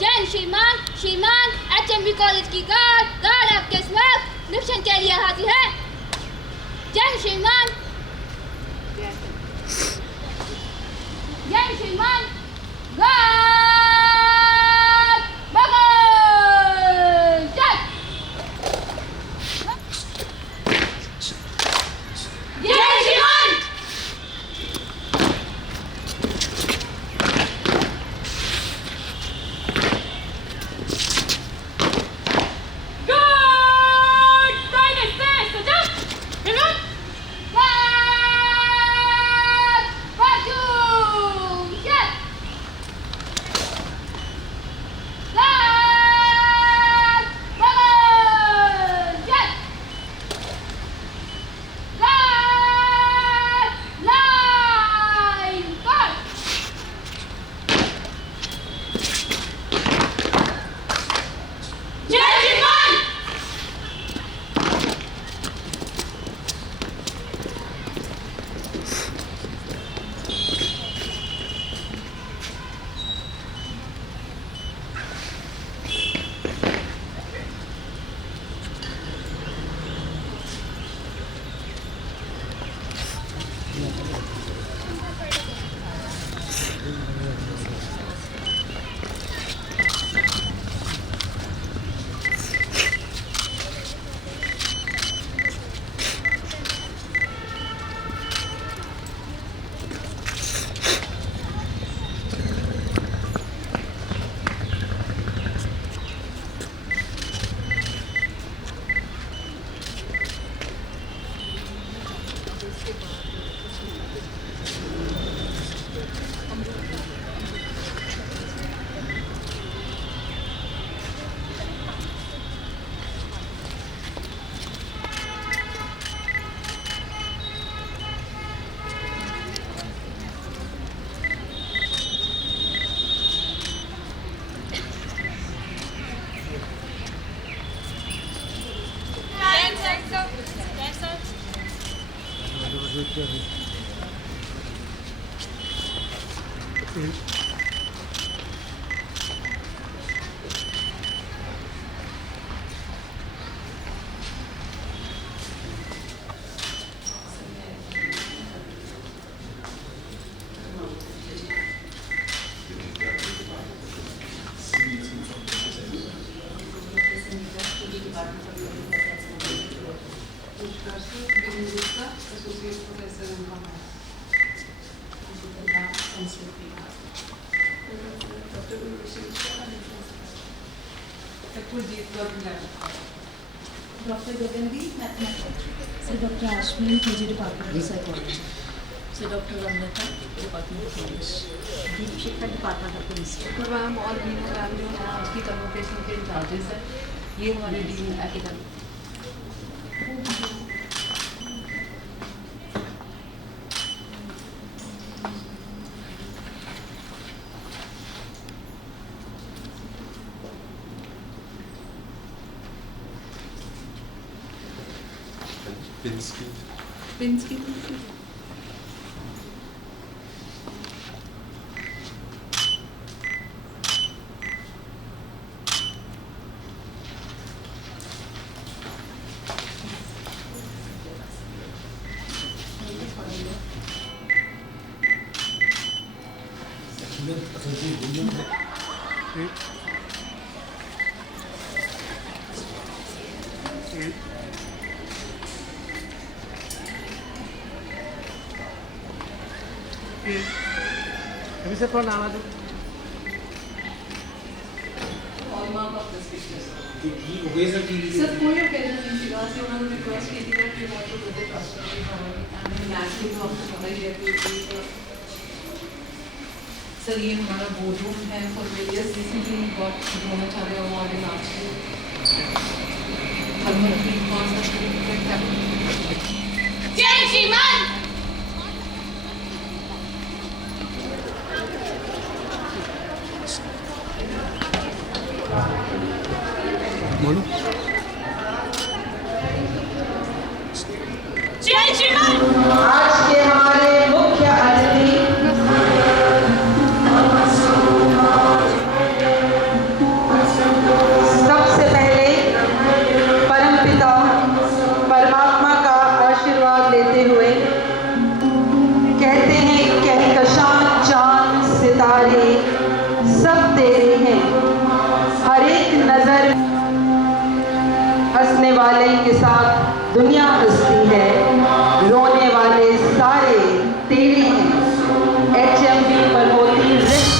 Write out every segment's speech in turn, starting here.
जैन श्रीमान HMB college की guard आपके समक्ष निरीक्षण के लिए हाजिर है। जैन श्रीमान गार्ड बगल चल। जैन श्रीमान Dr. Gagandeep, mathematics. So Dr. Ashwin, PG Department of Psychology. So Dr. Ramlata, Department of English. Deepshikha, Department of Police. तो मैम और भी फैमिली हैं आज की कन्वोकेशन के इंचार्जेस हैं। ये हमारे डीन एकेडमिक। Pinsky. Pinsky. अभी से थोड़ा नाम आ दो Hallmark of this picture, sir. Sir Sir, कोई occasion नहीं थी वहाँ से उन्होंने request की थी that we want to visit Rashtrapati Bhavan and in naturally तो हमको समझ गया कि सर ये हमारा बोर्ड रूम है for various recently we got Dronacharya award in archery. Harmanpreet Kaur सा cricket captain. जय श्रीमान बोलो जय श्रीमान आज के हमारे मुख्य अतिथि सबसे पहले परमपिता परमात्मा का आशीर्वाद लेते हुए कहते हैं कहकशां चांद सितारे सब तेरे हैं, हर एक नजर हंसने वाले के साथ दुनिया हंसती है, रोने वाले सारे तेरे हैं। HMV पर होती रिश्क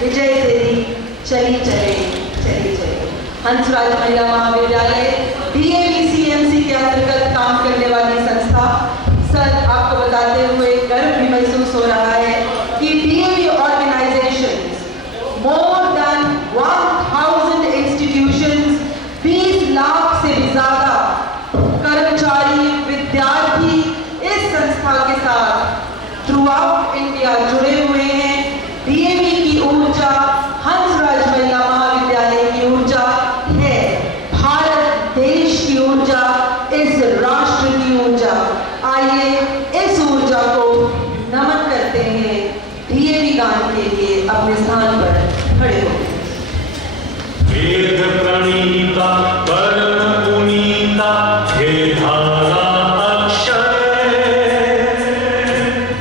विजय तेरी चली चले चली चले। हंसराज महिला महाविद्यालय DAVCMC के अंतर्गत काम करने वाली संस्था। सर, आपको बताते हुए गर्व भी महसूस हो रहा है कि DAV organisations, more than 1000 institutions, 20 lakh से भी ज्यादा कर्मचारी, विद्यार्थी इस संस्था के साथ थ्रू आउट इंडिया जुड़े हुए हैं। DAV की ऊर्जा हंसराज महिला महाविद्यालय की ऊर्जा है, भारत देश की ऊर्जा, इस राष्ट्र की ऊर्जा। आइए इस ऊर्जा को नमन करते हैं। DAV गान के लिए अपने स्थान पर खड़े हो। वेद प्रणीता परम पुनीता हे धारा अक्षय,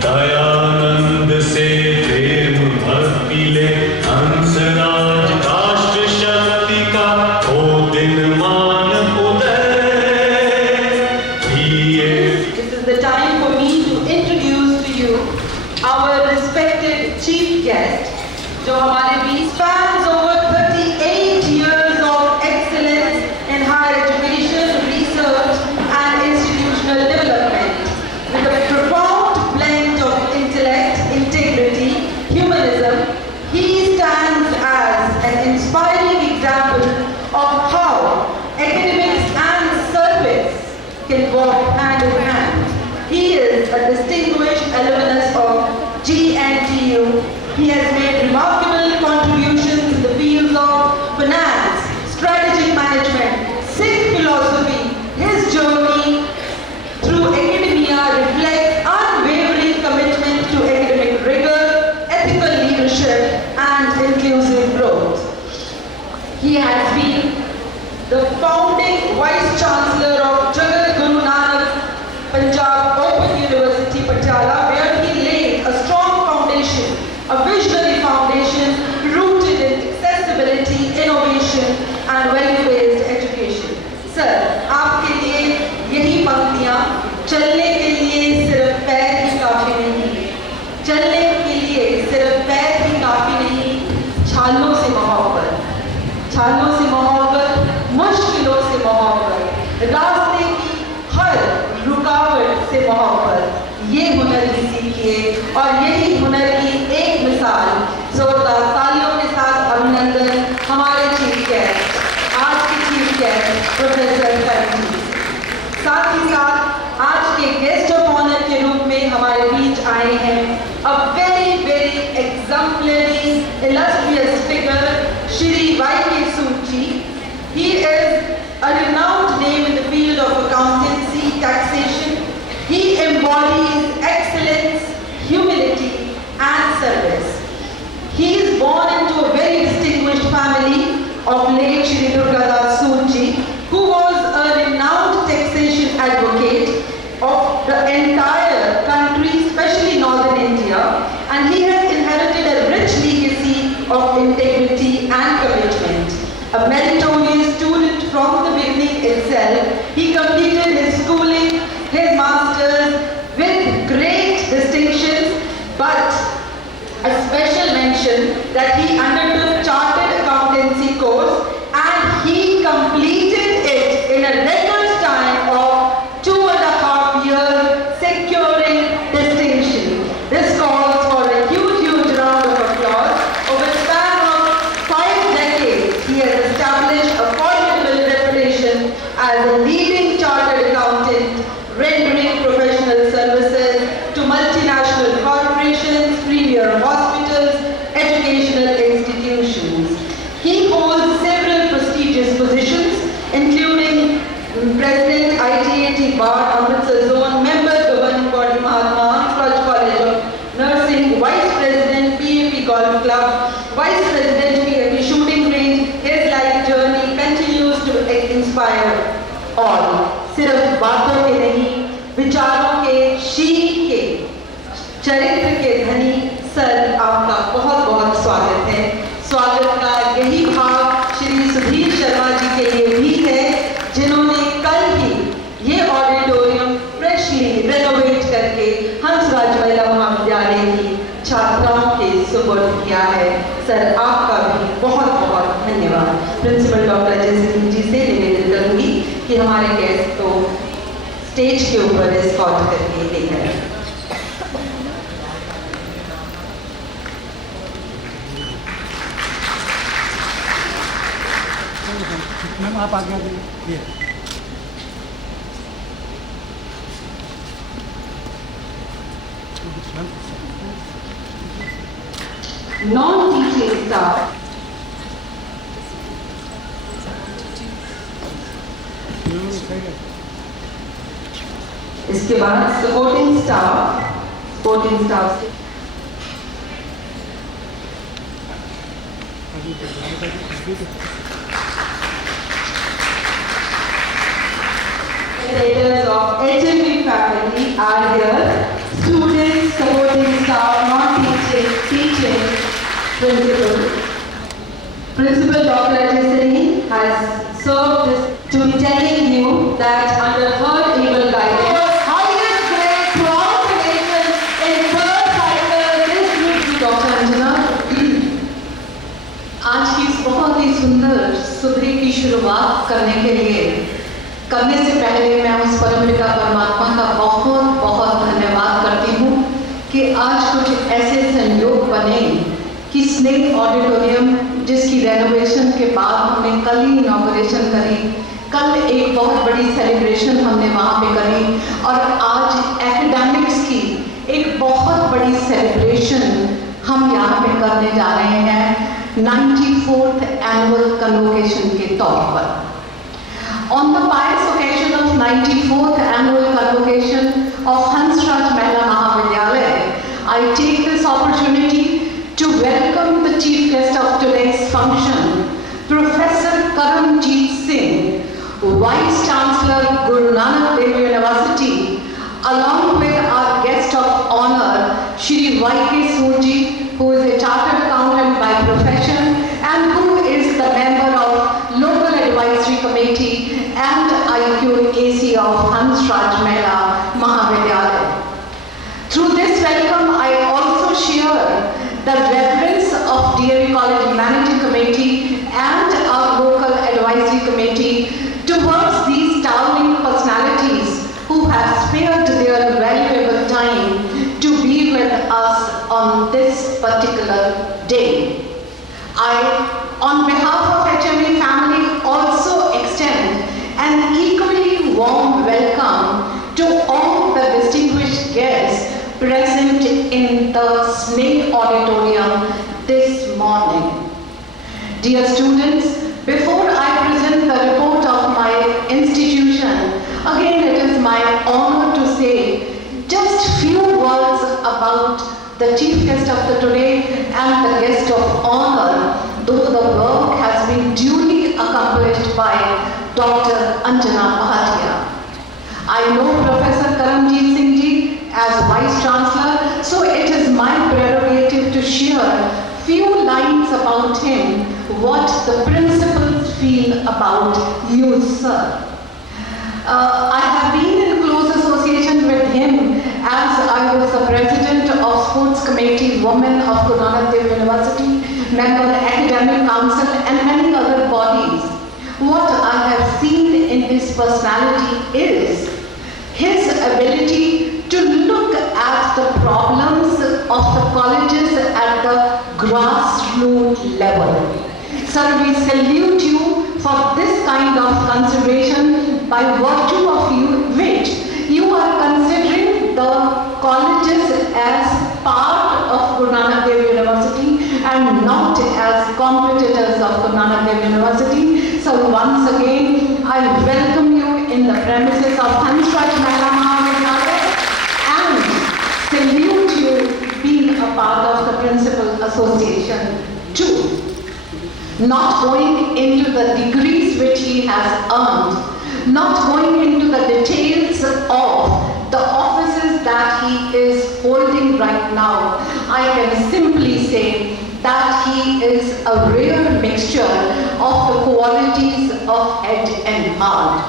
दयानंद से प्रेम भक्ति ले हंसराज राष्ट्र शक्ति का हो दिन मान उदय। This is the time for me to introduce to you our respected chief guest, जो हमारे बीच spans over 38 years of excellence in higher education, research and institutional development, with a profound blend of intellect, integrity, humanism. He stands as an inspiring example of how academics and service can walk hand in hand. He is a distinguished alumnus of GNTU. He has made remarkable contributions in the fields of finance, strategic management, Sikh philosophy. His journey through academia reflects unwavering commitment to academic rigor, ethical leadership, and inclusive growth. He has been the founding Vice Chancellor of Jagat Guru Nanak Punjab Open University, Patiala, where he laid a strong foundation, a visionary foundation rooted in accessibility, innovation, and value-based education. Sir, आपके लिए यही पंक्तियाँ चलने के लिए सिर्फ पैर ही काफी नहीं, चलने के लिए सिर्फ पैर ही काफी नहीं, छालों से मोहब्बत, छालों से मोहब्बत, मुश्किलों से मोहब्बत, रास्ते की हर रुकावट से मोहब्बत, ये हुनर ही सीखिए। और यही हुनर की एक मिसाल, जोरदार तालियों के साथ अभिनंदन हमारे चीफ गेस्ट, आज के चीफ गेस्ट प्रोफेसर फैमिली। साथ ही साथ आज के गेस्ट ऑफ ऑनर के रूप में हमारे बीच आए हैं a very exemplary illustrious figure, Shri Y.K. Sood. He is a renowned name in the field of accountancy, taxation. He embodies excellence, humility, and service. He is born into a very distinguished family of late Shri Durgadas Sood ji, who was a renowned taxation advocate of the entire country, especially northern India, and he has inherited a rich legacy of integrity and commitment. A meritorious student from the beginning itself, he completed his schooling, his masters with great distinctions, but a special mention that he undertook chartered accountancy course and he completed it in a record time of 2.5 years, securing distinction. This calls for a huge round of applause. Over the span of 5 decades, he has established a formidable reputation as a leading chartered accountant, rendering professional services to multinational corporations, premier hospitals, educational institutions. He holds several prestigious positions, including President ITAT Bar Amritsar Zone, Member Governing Body Mahatma Hansraj College of Nursing, Vice President PAP Golf Club, Vice President PAP Shooting Range. His life journey continues to inspire all. सिर्फ बातों के नहीं, विचारों के, शील के, चरित्र के धनी सर, आपका बहुत स्वागत है। स्वागत का यही भाव श्री सुधीर शर्मा जी के लिए भी है, जिन्होंने कल ही ये ऑडिटोरियम फ्रेशली रेनोवेट करके हंसराज महिला महाविद्यालय की छात्राओं के सुपुर्द किया है। सर आपका भी बहुत बहुत धन्यवाद। प्रिंसिपल डॉक्टर अजय सिंह जी से निवेदन करूंगी कि हमारे गेस्ट को स्टेज के ऊपर एस्कॉर्ट करके लेकर आएं। मैम आप आगे ये Non-teaching staff, इसके बाद supporting staff Leaders of HMB faculty are here. Students, supporting staff, non-teaching, principal. Principal Dr. Ajay Singh has served to be telling you that under her able guidance, highest grade qualification in third cycle is due to Dr. Anjana. आज की इस बहुत ही सुंदर सुबह की शुरुआत करने से पहले मैं उस परमपिता परमात्मा का बहुत बहुत धन्यवाद करती हूँ कि आज कुछ ऐसे संयोग बने कि स्नेक ऑडिटोरियम जिसकी रेनोवेशन के बाद हमने कल ही इनॉग्रेशन करी, कल एक बहुत बड़ी सेलिब्रेशन हमने वहाँ पे करी और आज एकेडमिक्स की एक बहुत बड़ी सेलिब्रेशन हम यहाँ पे करने जा रहे हैं 94th एनुअल कन्वोकेशन के तौर पर। On the pious occasion of 94th annual convocation of Hansraj Mahila Mahavidyalaya, I take this opportunity to welcome the chief guest of today's function, Professor Karamjeet Singh, Vice Chancellor Guru Nanak Dev University, along with our guest of honor, Shri Y.K. Surji, who is a chartered accountant by profession and who is the member of Local Advisory Committee and IQAC of Hansraj Mahila Mahavidyalaya. Through this welcome, I also share the reverence of DAV College Managing Committee and our Local Advisory Committee towards these towering personalities who have spared their valuable time to be with us on this particular day. I, on behalf of HMB family, also extend an equally warm welcome to all the distinguished guests present in the Snake Auditorium this morning. Dear students, before I present the report of my institution, again it is my honor to say just few words about the chief guest of the today and the guest of honor, though the work has been duly accomplished by Dr. Anjana Bhatia. I know Professor Karamjeet Singh ji as Vice Chancellor, so it is my prerogative to share few lines about him, what the principals feel about you, sir. I have been in close association with him as I was the president of Sports Committee Women of Guru Nanak Dev University, member of the Academic Council and many other bodies. What I have seen in his personality is his ability to look at the problems of the colleges at the grassroots level. Sir, we salute you for this kind of consideration by virtue of which you are considering the colleges as part of Guru Nanak Dev University and not as competitors of Guru Nanak Dev University. So once again, I welcome you in the premises of Hansraj Mahila Mahavidyalaya and salute you being a part of the Principal Association too. Not going into the degrees which he has earned, not going into the details of the offices that he is holding right now, I can simply say that he is a rare mixture of the qualities of head and heart.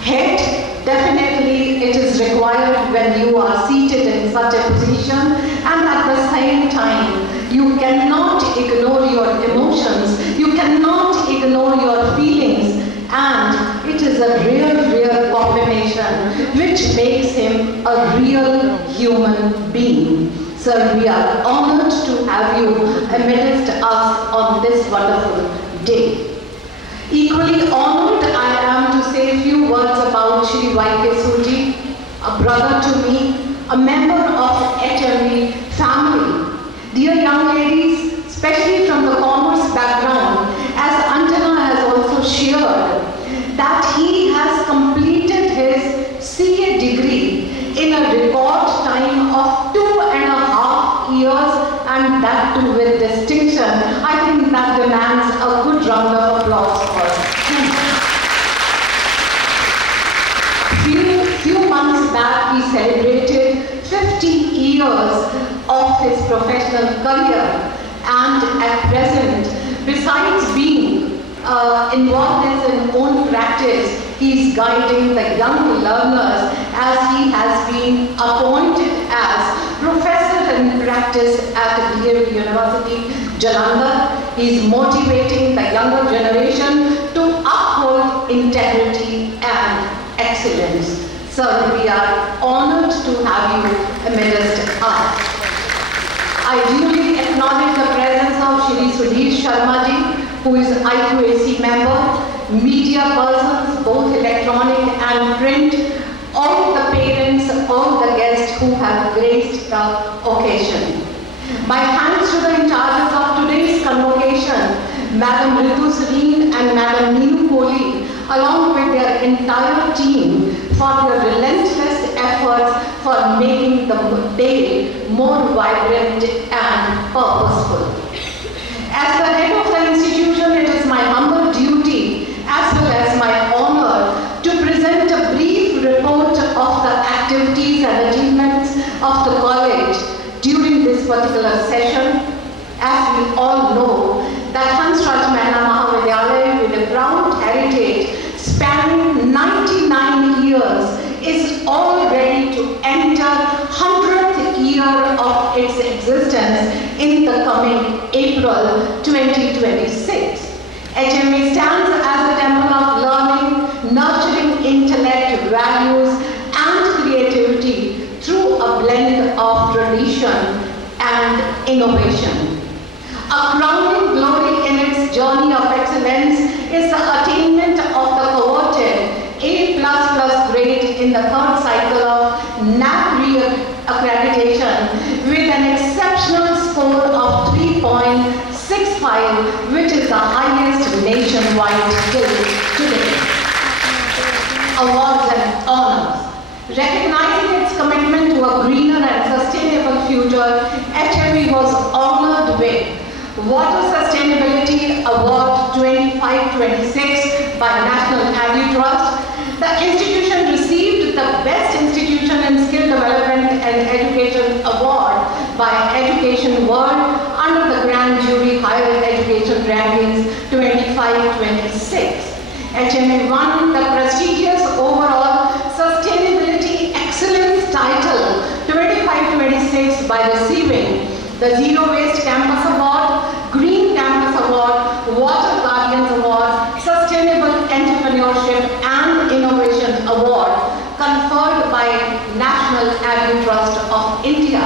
Head, definitely it is required when you are seated in such a position, and at the same time You cannot ignore your emotions. You cannot ignore your feelings. And it is a real combination which makes him a real human being. Sir, we are honored to have you amidst us on this wonderful day. Equally honored I am to say a few words about Shri Y.K. Surji, a brother to me, a member of HMV family. Dear young ladies, especially from the commerce background, as Anjana has also shared, that he has completed his CA degree in a record time of 2.5 years, and that too with distinction. I think that demands a good round of applause for him. Few months back, he celebrated 50 years of his professional career, and at present, besides being involved in his own practice, he is guiding the young learners as he has been appointed as professor in practice at DAV University, Jalandhar. He is motivating the younger generation to uphold integrity and excellence. Sir, we are honored to have you amidst us. I duly acknowledge the presence of Shri Sudhir Sharma ji, who is I2AC member, media persons, both electronic and print, all the parents, all the guests who have graced the occasion. My thanks to the in charges of today's convocation, Madam Ritu Serene and Madam Neenu Kohli, along with their entire team, for their relentless efforts for making the day more vibrant and purposeful. As the head of the institution, it is my humble duty as well as my honor to present a brief report of the activities and achievements of the college during this particular session. As we all know, that Hansraj Mehta Mahavidyalaya, with a proud heritage spanning 99 years, is all ready to enter 100th year of its existence in the coming April 2026. HMV stands as a temple of learning, nurturing intellect, values, and creativity through a blend of tradition and innovation. A crowning glory in its journey of excellence is the attainment of the coveted A++ grade in the third cycle of NAAC accreditation with an exceptional score of 3.65, which is the highest nationwide till today. Awards and honors. Recognizing its commitment to a greener and sustainable future, HMV was honored with Water Sustainability Award 25-26 by National Agri Trust. The institution received the Best Institution in Skill Development and Education Award by Education World under the Grand Jury Higher Education Rankings 25-26. HMV won the prestigious overall Sustainability Excellence title 25-26 by receiving the Zero Waste Campus Award, Green Campus Award, Water Guardians Award, Sustainable Entrepreneurship and Innovation Award conferred by National Agri Trust of India.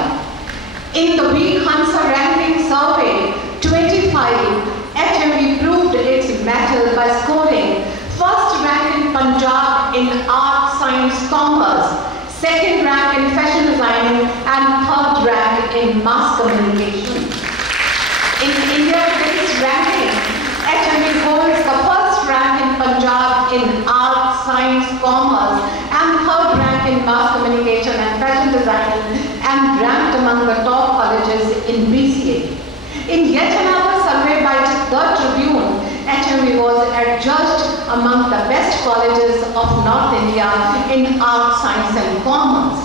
In the Week Hansa Ranking Survey 25, HMV proved its mettle by scoring first rank in Punjab in Art, Science, Commerce, second rank in Fashion Designing, and third rank in Mass Communication. In India-based ranking, HMV holds the first rank in Punjab in Art, Science, Commerce, and third rank in Mass Communication and Fashion Designing, and ranked among the top colleges in BCA. In yet another survey by The Tribune, HMV was adjudged among the best colleges of North India in Art, Science and Commerce.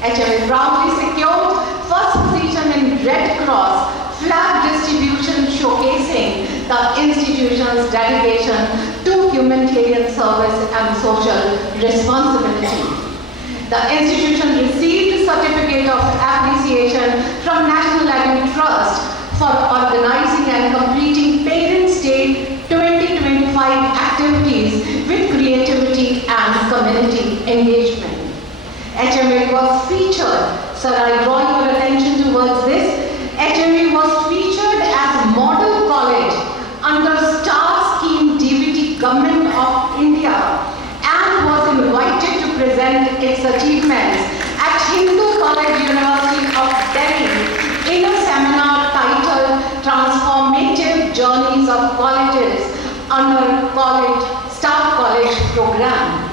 HMV proudly secured first position in Red Cross flag distribution, showcasing the institution's dedication to humanitarian service and social responsibility. The institution received a certificate of appreciation from National Agri Trust for organizing and completing Parents' Day 2025 activities with creativity and community engagement. HMA was featured, sir, I draw your attention towards this. HMA was featured as model college under Star Scheme DVT Government of India and was invited to present its achievements at Hindu College University of Delhi in a seminar titled Transformative Journeys of Colleges under Star College program.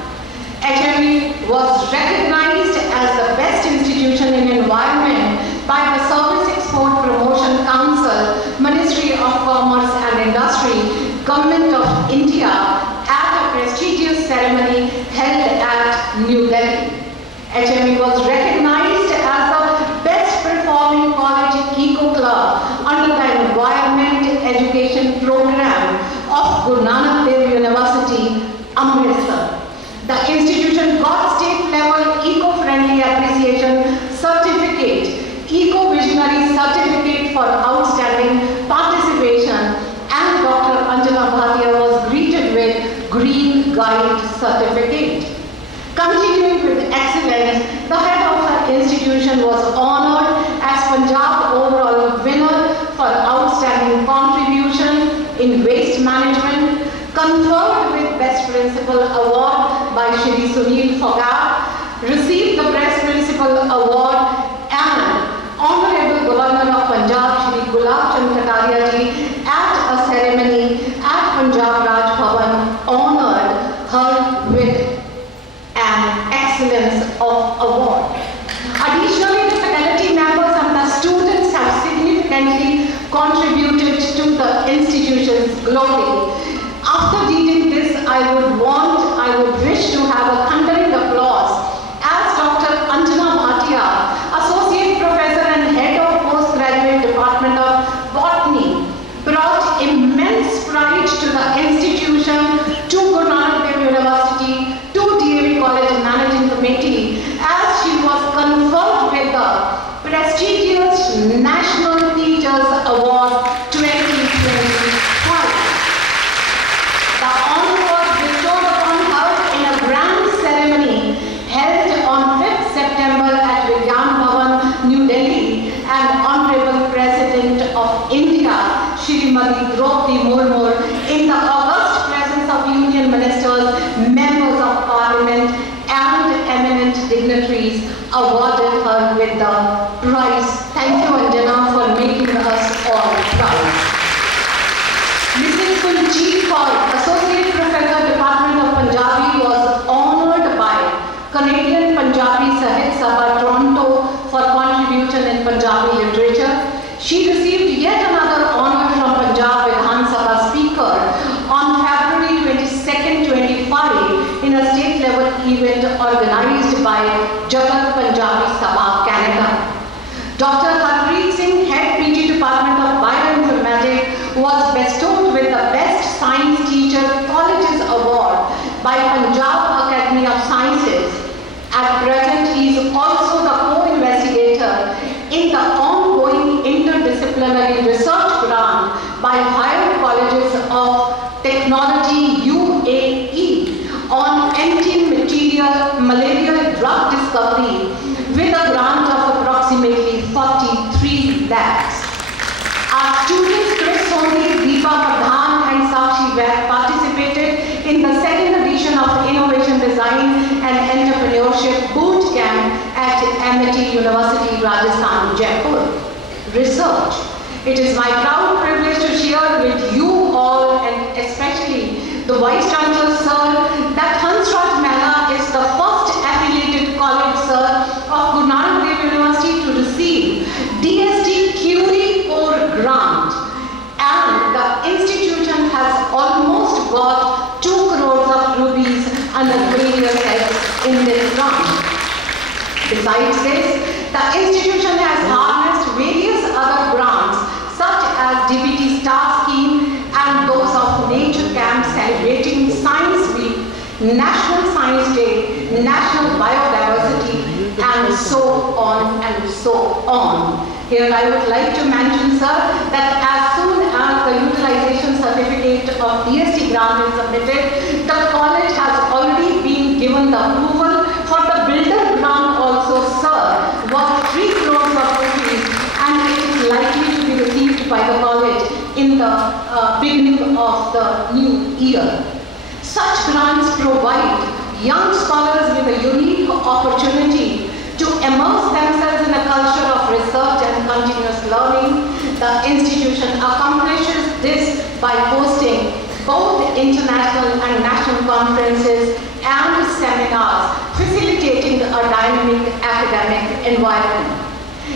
HME was recognized as the best institution in environment by the Service Export Promotion Council, Ministry of Commerce and Industry, Government of India at a prestigious ceremony held at New Delhi. HME was recognized as the best performing college eco club under the Environment Education Program of Guru Nanak Dev University, Amritsar. The institution got state level eco-friendly appreciation certificate, eco-visionary certificate for outstanding participation, and Dr. Anjana Bhatia was greeted with Green Guide certificate. Continuing with excellence, the head of the institution was honored as Punjab overall winner for outstanding contribution in waste management, conferred with Best Principal Award by Shri Sunil Fogat, received the Best Principal Award, and Honorable Governor of Punjab Shri Gulab Chand Kataria ji at a ceremony at Punjab Raj Bhavan honored her with an Excellence of Award. Additionally, the faculty members and the students have significantly contributed to the institution's glory. After reading this, I would wish to have a thundering applause as Dr. Anjana Bhatia, Associate Professor and Head of Postgraduate Department of Botany, brought immense pride to the institution, to Guru Nanak Dev University, to DAV College Managing Committee, as she was conferred with the prestigious National Teachers Award 2025. The honor was bestowed upon her in a grand ceremony held on 5th September at Vigyan Bhavan, New Delhi, and Honorable President of India, Shrimati Draupadi Murmu, in the august presence of Union Ministers, Members of Parliament, and eminent dignitaries, awarded her with the prize. Thank you, Anjana, for making us all proud. Mrs. Kuljeet Kaur, Associate Professor, Department of Punjabi, was honored by Canadian Punjabi Sahit Sabha, Toronto, for contribution in Punjabi literature. She received yet another honor from Punjab Vidhan Sabha Speaker on February 22nd, 25 in a state-level event organized by Jagat Punjabi Sabha, Canada. Dr. Harpreet Singh, Head PG Department of Bioinformatics, was bestowed with the Best Science Teacher Colleges Award by Punjab Academy of Sciences. At present, he is also the co-investigator in the ongoing interdisciplinary research grant by Higher Colleges of Technology UAE on anti-malarial drug discovery with a grant of approximately 43 lakhs. Our students Chris Soni, Deepa Pradhan and Sakshi Vaid participated in the second edition of Innovation Design and Entrepreneurship Boot Camp at Amity University, Rajasthan, Jaipur. Research. It is my proud privilege to share with you all, and especially the Vice Chancellor Sir, that Hansraj Mehta is the first affiliated college, sir, of Guru Nanak Dev University to receive DST Curie Core Grant, and the institution has almost got 2 crores of rupees under various heads in this grant. Besides this, the institution has harnessed various other grants such as DBT Star Scheme and those of Nature Camp celebrating Science Week, National Science Day, National Biodiversity, and so on and so on. Here I would like to mention, sir, that as soon as the utilization certificate of DST grant is submitted, the college has already been given the approval for the builder grant also, sir, worth 3 crores of rupees, and it is likely to be received by the college in the beginning of the new year. Such grants provide young scholars with a unique opportunity to immerse themselves in a culture of research and continuous learning. The institution accomplishes this by hosting both international and national conferences and seminars, facilitating a dynamic academic environment.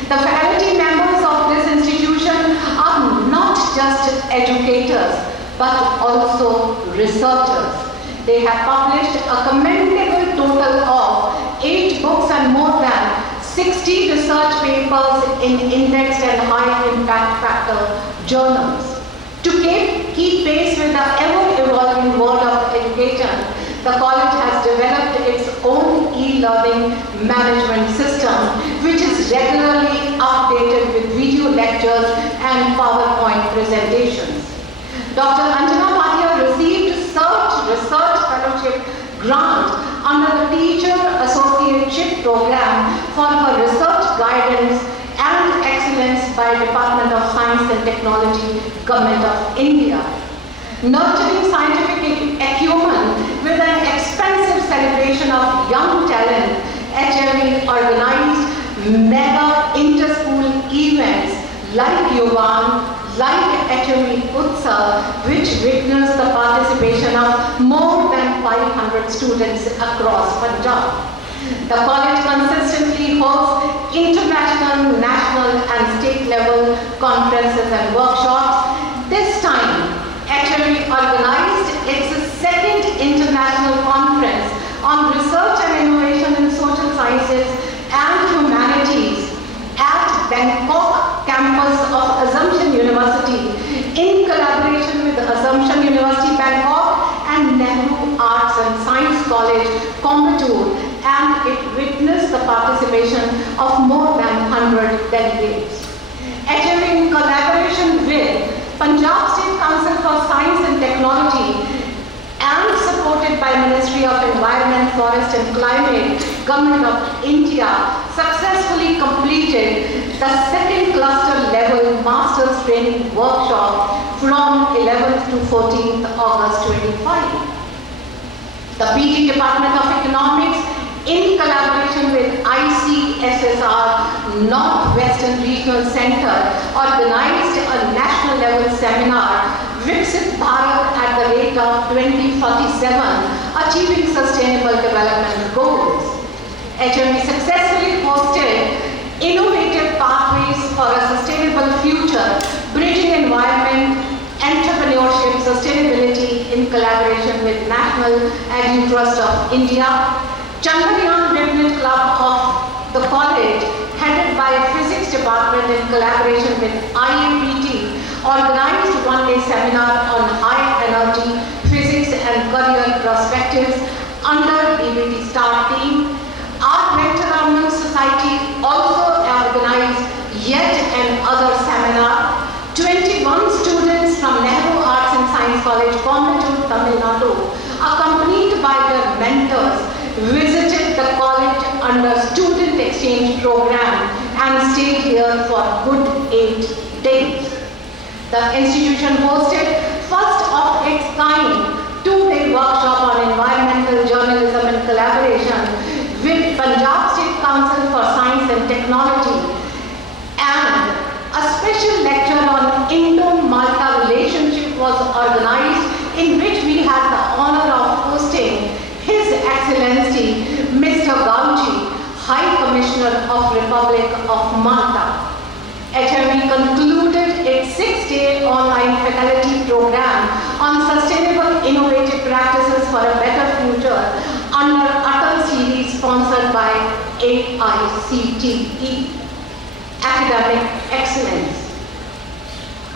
The faculty members of this institution are not just educators, but also researchers. They have published a commendable total of 8 books and more than 60 research papers in indexed and high impact factor journals. To keep pace with the ever-evolving world of education, the college has developed its own e-learning management system, which is regularly updated with video lectures and PowerPoint presentations. Dr. Anjana Bhatia received Research Fellowship grant under the Teacher Associateship Program for her research guidance and excellence by Department of Science and Technology, Government of India. Nurturing scientific acumen with an expensive celebration of young talent, HME organized mega inter-school events like Yuvan, like HME Utsav, which witnessed the participation of more than 500 students across Punjab. The college consistently hosts international, national and state level conferences and workshops. This time, HME organized its second international conference on research and innovation in social sciences and humanities at Bangkok campus of Assumption University in collaboration with Assumption University Bangkok and Nehru Arts and Science College, Coimbatore, and it witnessed the participation of more than 100 delegates. HME in collaboration with Punjab State Council for Science and Technology and supported by Ministry of Environment, Forest and Climate, Government of India, successfully completed the second cluster level Masters Training Workshop from 11th to 14th August 25. The PG Department of Economics, in collaboration with ICSSR Northwestern Regional Center, organized a national level seminar, Viksit Bharat at the rate of 2047, Achieving Sustainable Development Goals. HME successfully hosted Innovative Pathways for a Sustainable Future, Bridging Environment, Entrepreneurship, Sustainability in collaboration with National Agri Trust of India. Chandrayaan Remnant Club of the college, headed by Physics Department in collaboration with IAPT, organized one-day seminar on high energy physics and career perspectives under DBT STAR team. Our Rector Alumni Society also organized yet another seminar. 21 students from Nehru Arts and Science College, Coimbatore, Tamil Nadu, accompanied by their mentors, visited the college under student exchange program and stayed here for good 8 days. The institution hosted first of its kind 2-day workshop on environmental journalism in collaboration with Punjab State Council for Science and Technology, and a special lecture on Indo-Malta relationship was organized, in which we had the honor of hosting His Excellency Mr. Gauchi, High Commissioner of Republic of Malta. HME concluded its 6-day online faculty program on sustainable innovative practices for a better future under Atal series sponsored by AICTE. Academic excellence.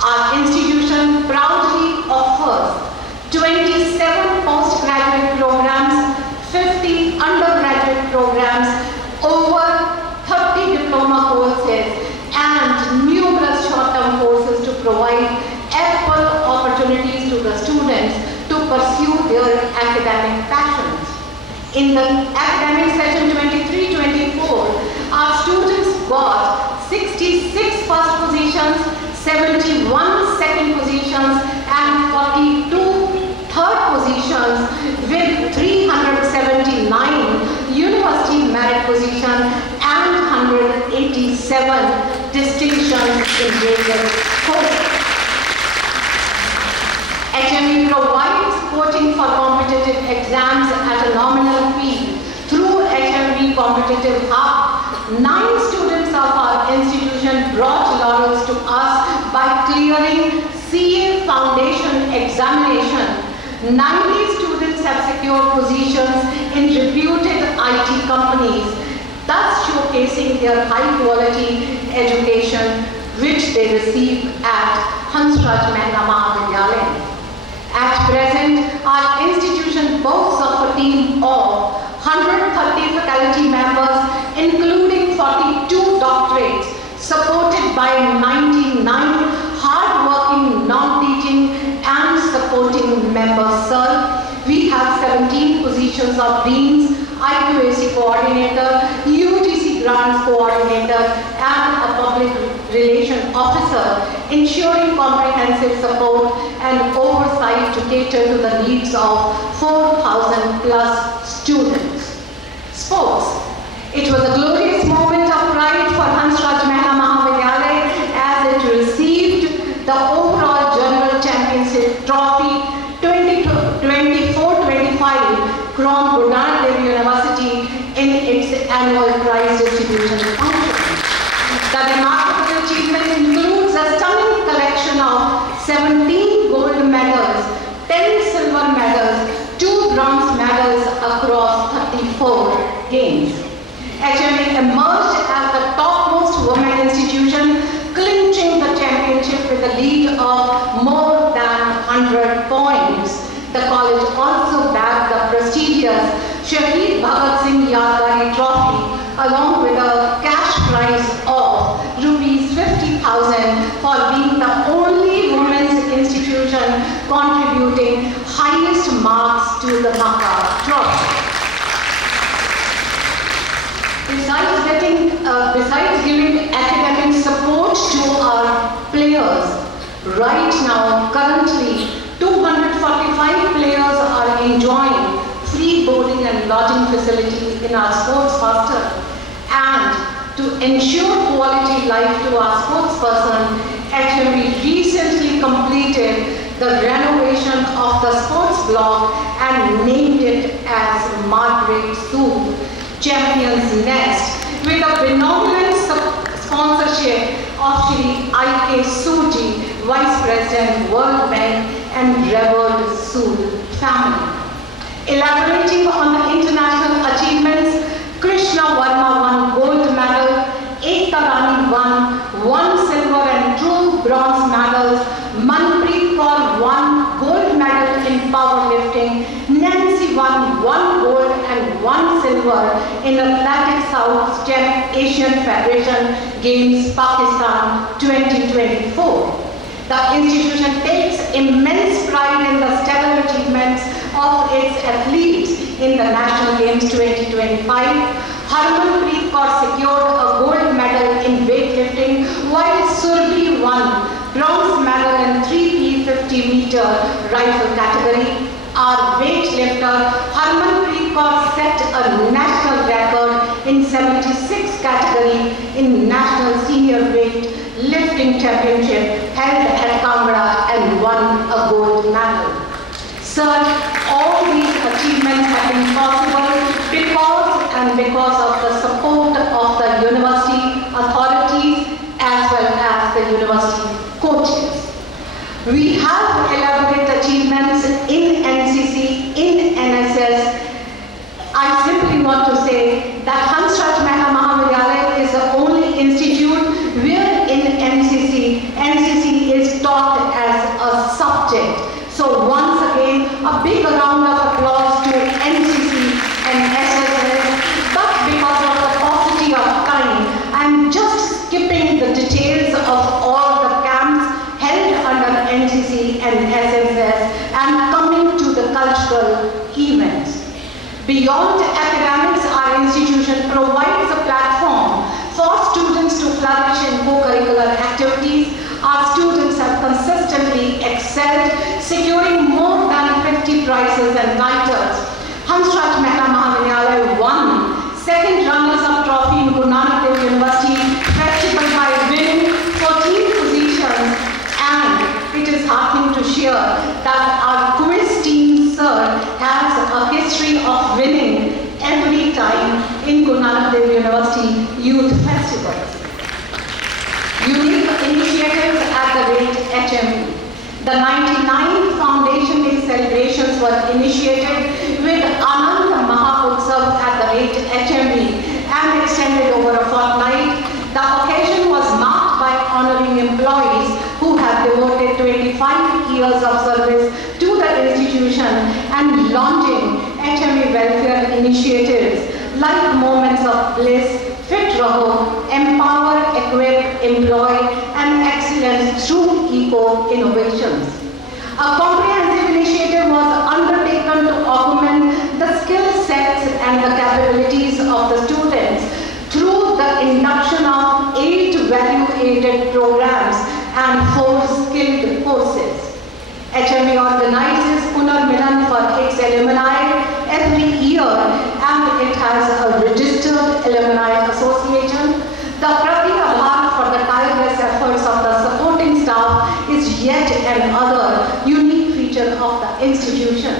Our institution proudly offers 27 postgraduate programs, 50 undergraduate programs, over 30 diploma courses, and In the academic session 23-24, our students got 66 first positions, 71 second positions, and 42 third positions, with 379 university merit positions and 187 distinctions in various courses. HME provides coaching for competitive exams at a nominal fee through HME Competitive Hub. 9 students of our institution brought laurels to us by clearing CA Foundation examination. 90 students have secured positions in reputed IT companies, thus showcasing their high-quality education which they receive at Hansraj Mehta Mahavidyalaya. At present, our institution boasts of a team of 130 faculty members, including 42 doctorates, supported by 99 hard-working, non-teaching and supporting members. Sir, we have 17 positions of deans, IQAC coordinator, UGC grants coordinator, and a public relation officer, ensuring comprehensive support and oversight to cater to the needs of 4,000 plus students. Sports. It was a glorious moment of pride for Hansraj Mehta Mahavidyalaya as it received the overall General Championship Trophy 24-25 from Guru Nanak Dev University in its annual prize distribution function. The remarkable achievement includes a stunning collection of 17 gold medals, 10 silver medals, 2 bronze medals across 34 games. HME emerged as the topmost women institution, clinching the championship with a lead of more than 100 points. The college also bagged the prestigious Shaheed Bhagat Singh Yadgari Trophy along with a cash prize of rupees 50,000 for being the only women's institution contributing highest marks to the Maca Trophy. Besides giving academic support to our players, right now, currently, 245 players are enjoying free boarding and lodging facility in our sports hostel. And to ensure quality life to our sportsperson, HME recently completed the renovation of the sports block and named it as Margaret Sood Champions Nest, with a benevolent sponsorship of Shri I.K. Soodji, Vice President, World Bank, and revered Sood family. Elaborating on the international achievements, Krishna Verma won gold medal, Ekta Rani won 1 silver and 2 bronze medals, Manpreet Kaur won gold medal in powerlifting, Nancy won 1 gold and 1 silver in Athletics South STEM Asian Federation Games Pakistan 2024. The institution takes immense pride in the stellar achievements of its athletes in the National Games 2025. Harmanpreet Kaur secured a gold medal in weightlifting, while Surbhi won bronze medal in 3P50-meter rifle category. Our weightlifter Harmanpreet Kaur set a national record in 76 category in National Senior Weight Lifting Championship held at Kangra and won a gold medal. Sir, all these achievements have been possible because of the support of the university authorities as well as the university coaches. We have elaborate achievements in NCC, in NSS. I simply want to say that Hansraj Mehta Mahavidyalaya is the only institute where in NCC is taught as a subject. So once again, a big round of applause to NCC and SSS. But because of the paucity of time, I'm just skipping the details of all the camps held under NCC and SSS and coming to the cultural events. Beyond academics, our institution provides a platform for students to flourish in co-curricular activities. Our students have consistently excelled, securing more than 50 prizes and titles. Hansraj Mehta Mahavidyalaya won second runners-up trophy in Guru Nanak Dev University Festival by winning 14 positions, and it is heartening to share that our quiz team, sir, has a history of winning every time in Guru Nanak Dev University Youth Festivals. Unique initiatives at the rate HME. The 99th Foundation Day celebrations were initiated with Anand Mahotsav at the rate HME and extended over a fortnight. The occasion was marked by honoring employees who have devoted 25 years of service to the institution and launching HME welfare initiatives like Moments of Bliss, Fit Raho, Empower, Equip, Employ, and Excellence through Eco-Innovations. A comprehensive initiative was undertaken to augment the skill sets and the capabilities of the students through the induction of 8 value-added programs and 4 skilled courses. HME organizes Punar Milan for its alumni every year, and it has a registered alumni association. The Prati Abhar for the tireless efforts of the supporting staff is yet another unique feature of the institution.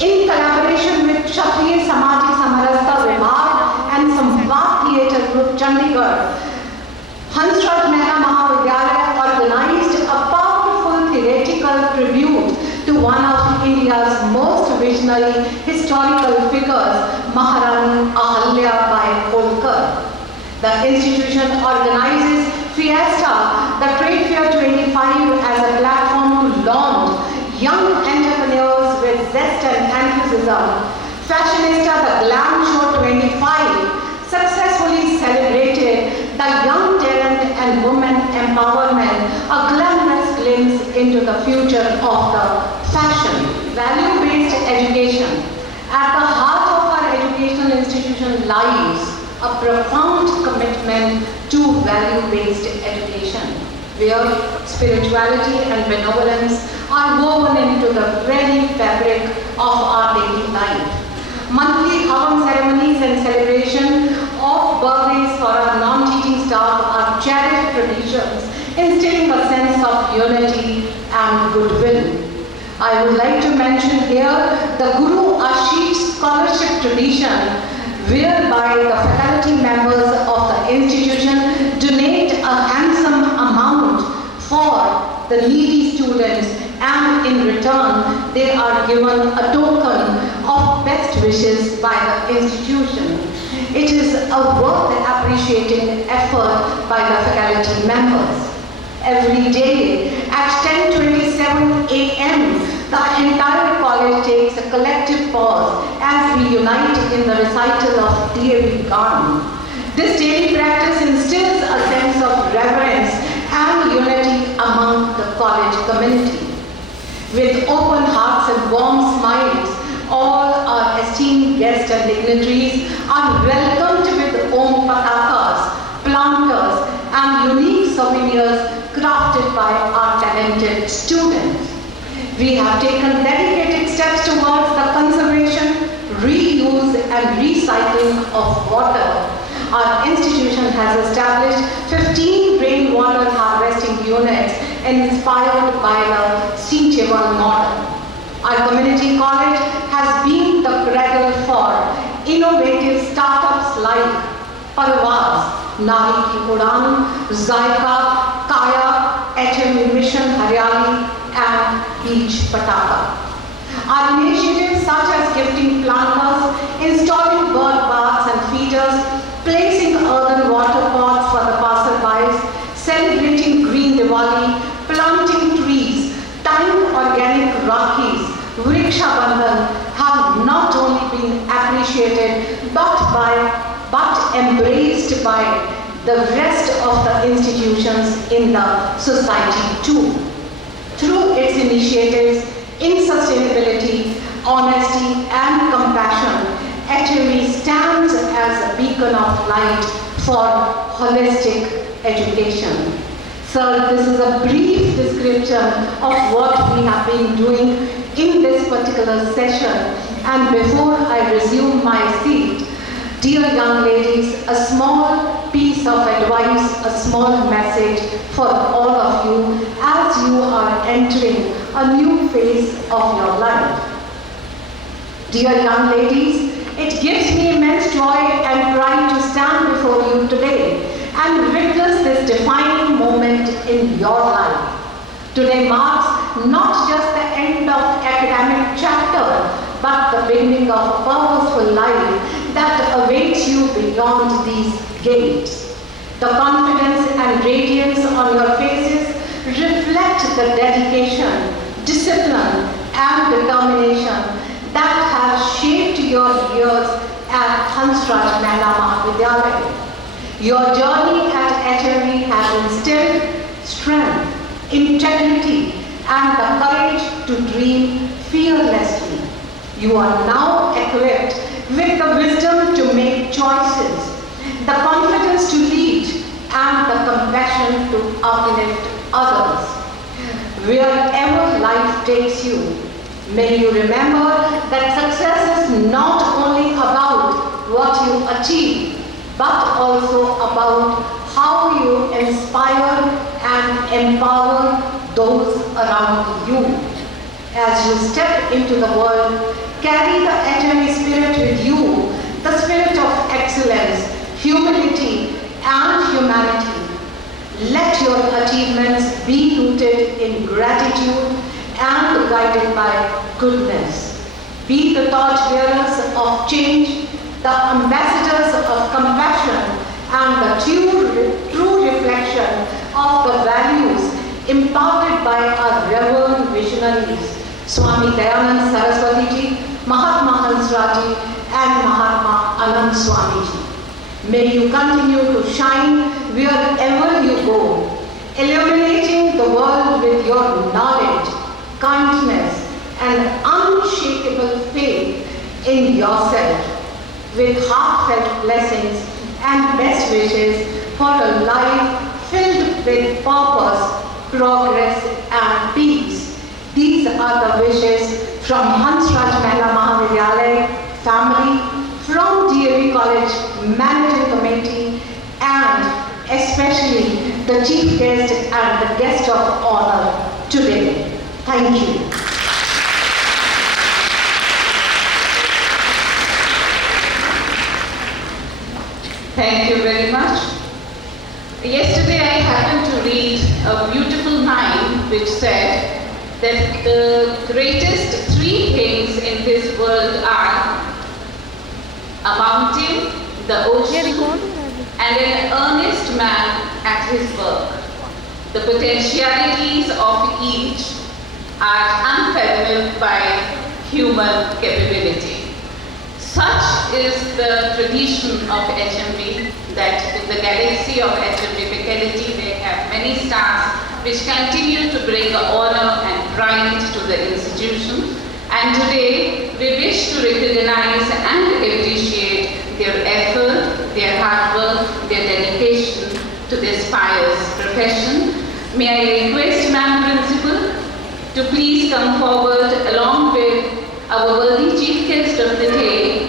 In collaboration with Kshatriya Samajik Samarastha Vibhag and Samvad Theatre Group Chandigarh, Hansraj Mehta Mahavidyalaya organized a powerful theatrical tribute to one of India's most visionary historical figures, Maharani Ahalya Bai Holkar. The institution organizes Fiesta, the Trade Fair 25, as a platform to launch young entrepreneurs with zest and enthusiasm. Fashionista, the Glam Show 25, successfully celebrated the young talent and women empowerment, a glamorous glimpse into the future of the fashion. Value-based education. At the heart of our educational institution lies a profound commitment to value-based education, where spirituality and benevolence are woven into the very fabric of our daily life. Monthly Havan ceremonies and celebration of birthdays for our non-teaching staff are cherished traditions, instilling a sense of unity and goodwill. I would like to mention here the Guru Ashish scholarship tradition, whereby the faculty members of the institution donate a handsome amount for the needy students, and in return they are given a token of best wishes by the institution. It is a worth appreciating effort by the faculty members. Every day at 10:27 a.m., the entire college takes a collective pause as we unite in the recital of DAV Garden. This daily practice instills a sense of reverence and unity among the college community. With open hearts and warm smiles, all our esteemed guests and dignitaries are welcomed with Om Patakas, planters, and unique souvenirs crafted by our talented students. We have taken dedicated steps towards the conservation, reuse, and recycling of water. Our institution has established 15 rainwater harvesting units inspired by the Sincheval model. Our community college has been the cradle for innovative startups like Parvaz, Nari Ki Udan, Zaika, Kaya, HME Mission Haryali, and Beach Pataka. Our initiatives such as gifting planters, installing bird baths and feeders, placing earthen water pots for the passerbys, celebrating Green Diwali, planting trees, tying organic Rakhis, Vriksha Bandhan have not only been appreciated but embraced by the rest of the institutions in the society too. Through its initiatives in sustainability, honesty, and compassion, HMV stands as a beacon of light for holistic education. So this is a brief description of what we have been doing in this particular session. And before I resume my seat, dear young ladies, a small piece of advice, a small message for all of you as you are entering a new phase of your life. Dear young ladies, it gives me immense joy and pride to stand before you today and witness this defining moment in your life. Today marks not just the end of academic chapter, but the beginning of a purposeful life that awaits you beyond these gates. The confidence and radiance on your faces reflect the dedication, discipline, and determination that have shaped your years at Hansraj Mehta Mahavidyalaya. Your journey at HMV has instilled strength, integrity, and the courage to dream fearlessly. You are now equipped with the wisdom to make choices, the confidence to lead, and the compassion to uplift others. Wherever life takes you, may you remember that success is not only about what you achieve, but also about how you inspire and empower those around you. As you step into the world, carry the HMV spirit with you, the spirit of excellence, humility, and humanity. Let your achievements be rooted in gratitude and guided by goodness. Be the torchbearers of change, the ambassadors of compassion, and the true reflection of the values imparted by our revered visionaries, Swami Dayanand Saraswati Ji, Mahatma Hansraj Ji, and Mahatma Anand Swami Ji. May you continue to shine wherever you go, illuminating the world with your knowledge, kindness, and unshakable faith in yourself. With heartfelt blessings and best wishes for a life filled with purpose, progress, and peace. These are the wishes from Hansraj Mehta Mahavidyalaya family, from DAV College Managing Committee, and especially the chief guest and the guest of honor today. Thank you. Thank you very much. Yesterday I happened to read a beautiful line which said that the greatest three things in this world are a mountain, the ocean, and an earnest man at his work. The potentialities of each are unfathomed by human capability. Such is the tradition of HMV, that in the galaxy of HMV faculty they have many stars which continue to bring honor and pride to the institution. And today we wish to recognize and appreciate their effort, their hard work, their dedication to this pious profession. May I request Madam Principal to please come forward along with our worthy chief guest of the day,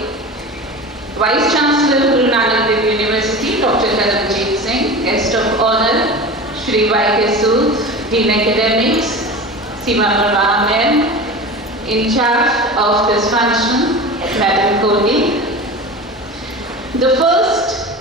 Vice Chancellor, Guru Nanak Dev University, Dr. Dharamjit Singh, guest of honor, Shri Y.K. Sood, Dean Academics, Seema Ahmed, in charge of this function, Madam Kohli. The first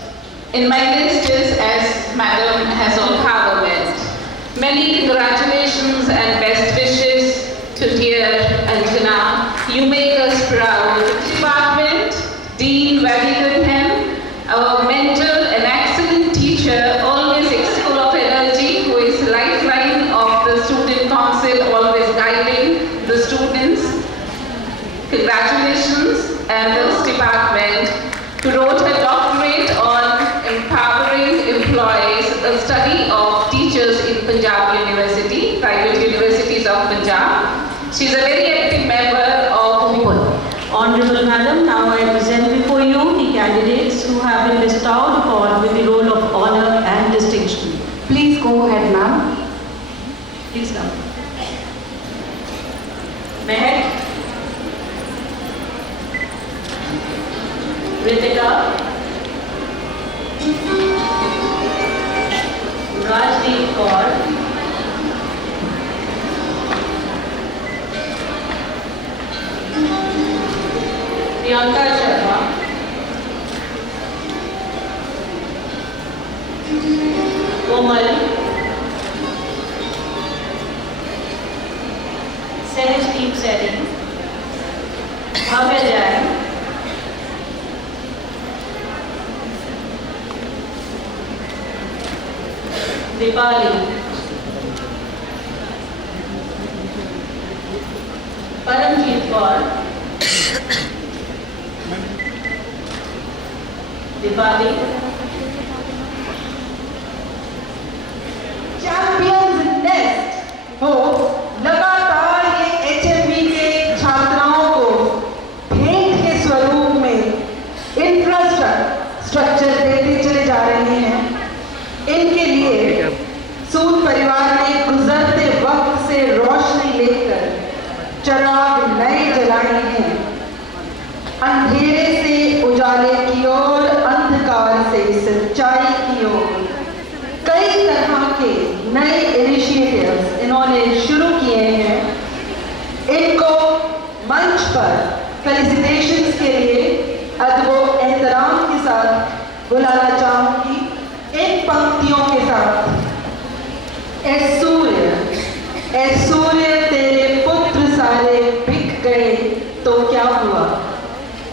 in my list is, as Madam has all covered, many congratulations and best wishes to dear Anjana. You make us proud. Department, Dean Vadikuthan, our mentor, an excellent teacher, always full of energy, who is lifeline of the student council, always guiding the students. Congratulations. And this department, who wrote her doctorate on empowering employees, a study of teachers in Punjab University, private universities of Punjab. She's a very active member of Honorable Madam, now I present before you the candidates who have been bestowed upon with the role of honor and distinction. Please go ahead, ma'am. Please come. Mehak, Ritika, Rajdeep Kaur, Priyanka Sharma, Komal, Sehajdeep Sethi, Bhavya Jain, Dipali, Paramjeet Kaur, Dipali, champions nest हो लगातार ये HMB के छात्राओं को भेंट के स्वरूप में इंफ्रास्ट्रक्चर देते चले जा रहे हैं। इनके लिए सूद परिवार ने गुजरते वक्त से रोशनी लेकर चिराग नए जलाए हैं। अंधेरे से उजाले की ओर, अंधकार से सच्चाई की ओर कई तरह के नए इनिशिएटिव्स इन्होंने शुरू किए हैं। इनको मंच पर फेलिसिटेशंस के लिए अदबो एहतराम के साथ बुलाना चाहूंगी इन पंक्तियों के साथ। ऐ सूर्य तेरे पुत्र सारे बिक गए तो क्या हुआ?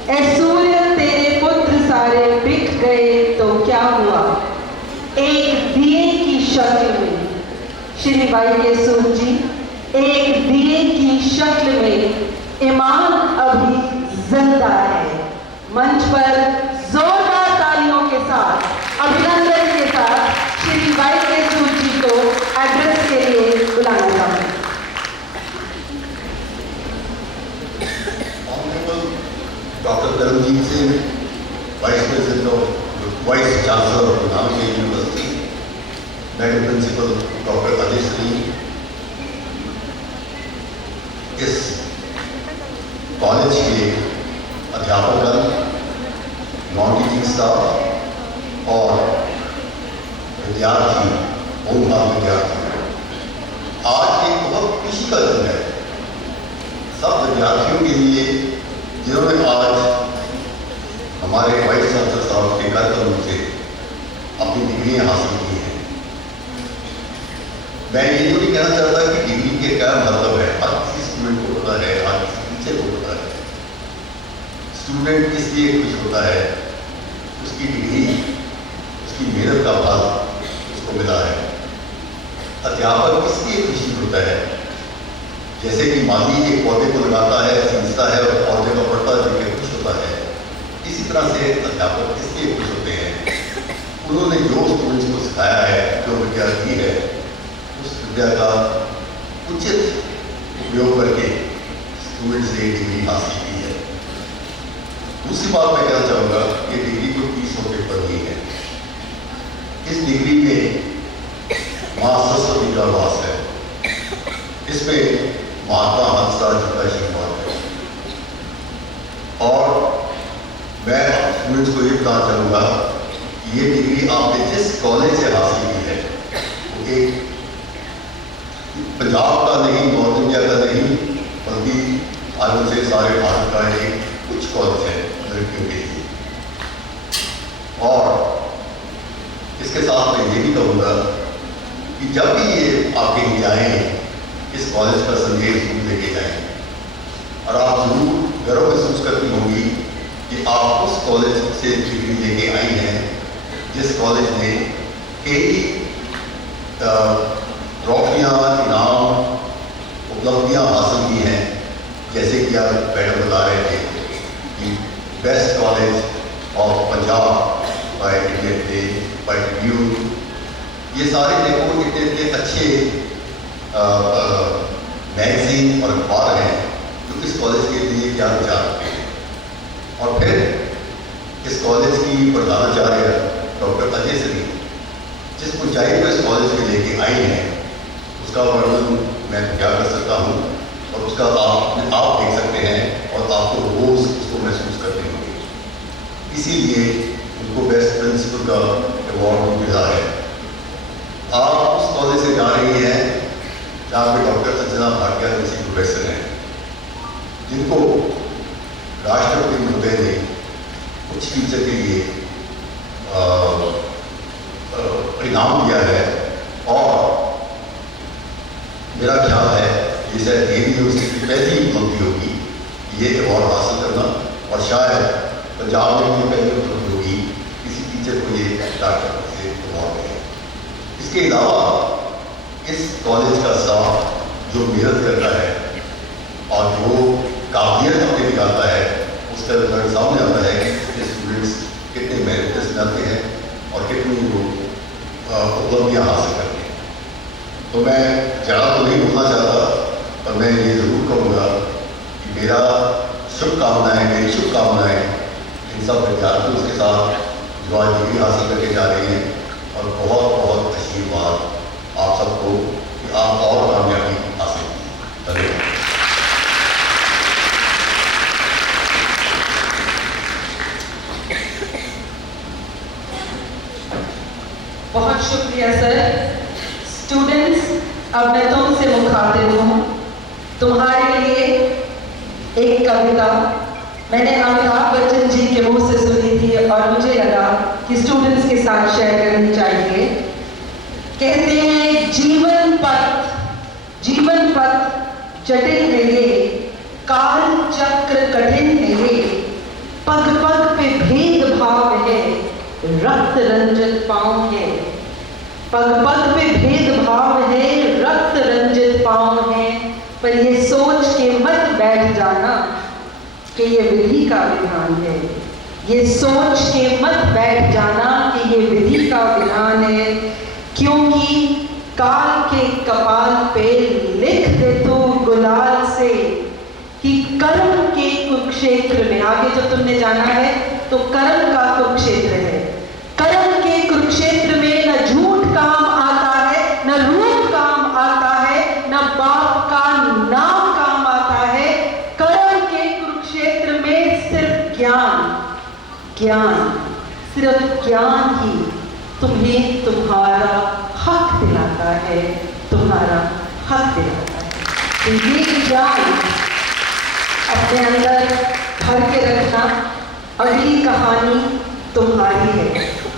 ऐ सूर्य तेरे पुत्र सारे बिक गए तो क्या हुआ? एक दिए की शक्ल में श्री भाई केशव जी, एक दिए की शक्ल में ईमान अभी जिंदा है। मंच पर जोरदार तालियों के साथ, अभिनंदन के साथ श्री भाई केशव जी को एड्रेस के लिए बुलाना चाहूँगी। Dr. Taranjeet Singh, Vice President of Vice Chancellor of Nalanda University, Madam Principal Dr. Ajay Singh, इस कॉलेज के अध्यापकगण, नॉन टीचिंग स्टाफ और विद्यार्थी, बहुभाग विद्यार्थी, आज एक बहुत खुशी का दिन है सब विद्यार्थियों के लिए जिन्होंने आज हमारे वाइस चांसलर साहब के कार्यक्रम से अपनी डिग्रियां हासिल की हैं। मैं ये तो नहीं कहना चाहता कि डिग्री के क्या मतलब है, हर किसी स्टूडेंट को पता है, हर किसी टीचर को पता है। स्टूडेंट किस लिए खुश होता है? उसकी डिग्री, उसकी मेहनत का फल उसको मिला है। अध्यापक किस लिए खुशी होता है? जैसे कि माली एक पौधे को लगाता है, सींचता है और पौधे का पड़ता देख के खुश होता है, इसी तरह से अध्यापक किसलिए खुश होते हैं? उन्होंने जो स्टूडेंट्स को सिखाया है, जो विद्यार्थी है, उस विद्या का उचित उपयोग करके स्टूडेंट्स ने डिग्री हासिल की है। दूसरी बात मैं कहना चाहूँगा, ये डिग्री कोई 30 पेपर नहीं है। इस डिग्री में माँ सरस्वती का वास है। इसमें महात्मा हंसराज जी का आशीर्वाद है। और मैं स्टूडेंट्स को ये बताना चाहूँगा कि ये डिग्री आपने जिस कॉलेज से हासिल की है, वो एक पंजाब का नहीं, नॉर्थ इंडिया का नहीं, बल्कि आगे से सारे भारत का एक उच्च कॉलेज है लड़कियों के लिए। और इसके साथ मैं ये भी कहूँगा कि जब भी ये आपके लिए आए, इस कॉलेज का संदेश जरूर लेके जाएं और आप जरूर गर्व महसूस करती होंगी कि आप उस कॉलेज से डिग्री लेके आई हैं जिस कॉलेज ने कई ट्रॉफियाँ, इनाम, उपलब्धियाँ हासिल की हैं। जैसे कि आप मैडम बता रहे थे कि best college of Punjab by Indian day, by Tribune, ये सारे देखो इतने अच्छे मैगजीन और अखबार हैं जो इस कॉलेज के लिए क्या विचार रखते हैं। और फिर इस कॉलेज की प्रधानाचार्य डॉक्टर अजय श्री जिस ऊंचाई को इस कॉलेज में लेके आई हैं उसका वर्णन मैं क्या कर सकता हूँ, और उसका आप देख सकते हैं और आपको रोज उसको महसूस करते होंगे। इसीलिए उनको बेस्ट प्रिंसिपल का अवार्ड मिला है। आप उस कॉलेज से जा रही हैं जहाँ पे डॉक्टर अंजना भाटिया जैसी प्रोफेसर हैं जिनको राष्ट्रपति महोदय ने कुछ टीचर के लिए इनाम दिया है, और मेरा ख्याल है ये शायद ये यूनिवर्सिटी की पहली उपलब्धि होगी ये अवार्ड हासिल करना, और शायद पंजाब में भी पहली उपलब्धि होगी किसी टीचर को ये राष्ट्रपति से अवार्ड मिले। इसके अलावा इस कॉलेज का स्टाफ जो मेहनत करता है और जो काबिलियत अपने निकालता है उसका रिजल्ट सामने आता है कि इसके स्टूडेंट्स कितने मेहनत से जाते हैं और कितनी वो उपलब्धियाँ हासिल करते हैं। तो मैं ज़्यादा तो नहीं बोलना चाहता, पर मैं ये ज़रूर कहूँगा कि मेरा शुभकामनाएँ मेरी शुभकामनाएँ इन सब विद्यार्थियों के साथ जो आज डिग्री हासिल करके जा रही हैं, और बहुत बहुत आशीर्वाद आप सबको कि आप और कामयाबी हासिल करें। धन्यवाद। बहुत शुक्रिया सर। स्टूडेंट्स, अब मैं तुमसे मुखातिब हूँ। तुम्हारे लिए एक कविता मैंने अमिताभ बच्चन जी के मुंह से सुनी थी और मुझे लगा कि स्टूडेंट्स के साथ शेयर करनी चाहिए। कहते हैं जीवन पथ जटिल है ये, काल चक्र कठिन है ये, पग पग पे भेदभाव है, रक्त रंजित पाँव है, पग पग पे भेदभाव है, रक्त रंजित पाँव है, पर ये सोच के मत बैठ जाना कि ये विधि का विधान है। ये सोच के मत बैठ जाना कि ये विधि का विधान है, क्योंकि काल के कपाल पे लिख दे तू गुलाल से कि कर्म के कुरुक्षेत्र में, आगे जब तुमने जाना है तो कर्म का कुरुक्षेत्र है, कर्म के कुरुक्षेत्र में न झूठ काम आता है, न रूप काम आता है, न बाप का नाम काम आता है। कर्म के कुरुक्षेत्र में सिर्फ ज्ञान सिर्फ ज्ञान ही तुम्हें तुम्हारा हक दिलाता है, तुम्हारा हक दिलाता है। तो ये ज्ञान अपने अंदर भर के रखना। अगली कहानी तुम्हारी है।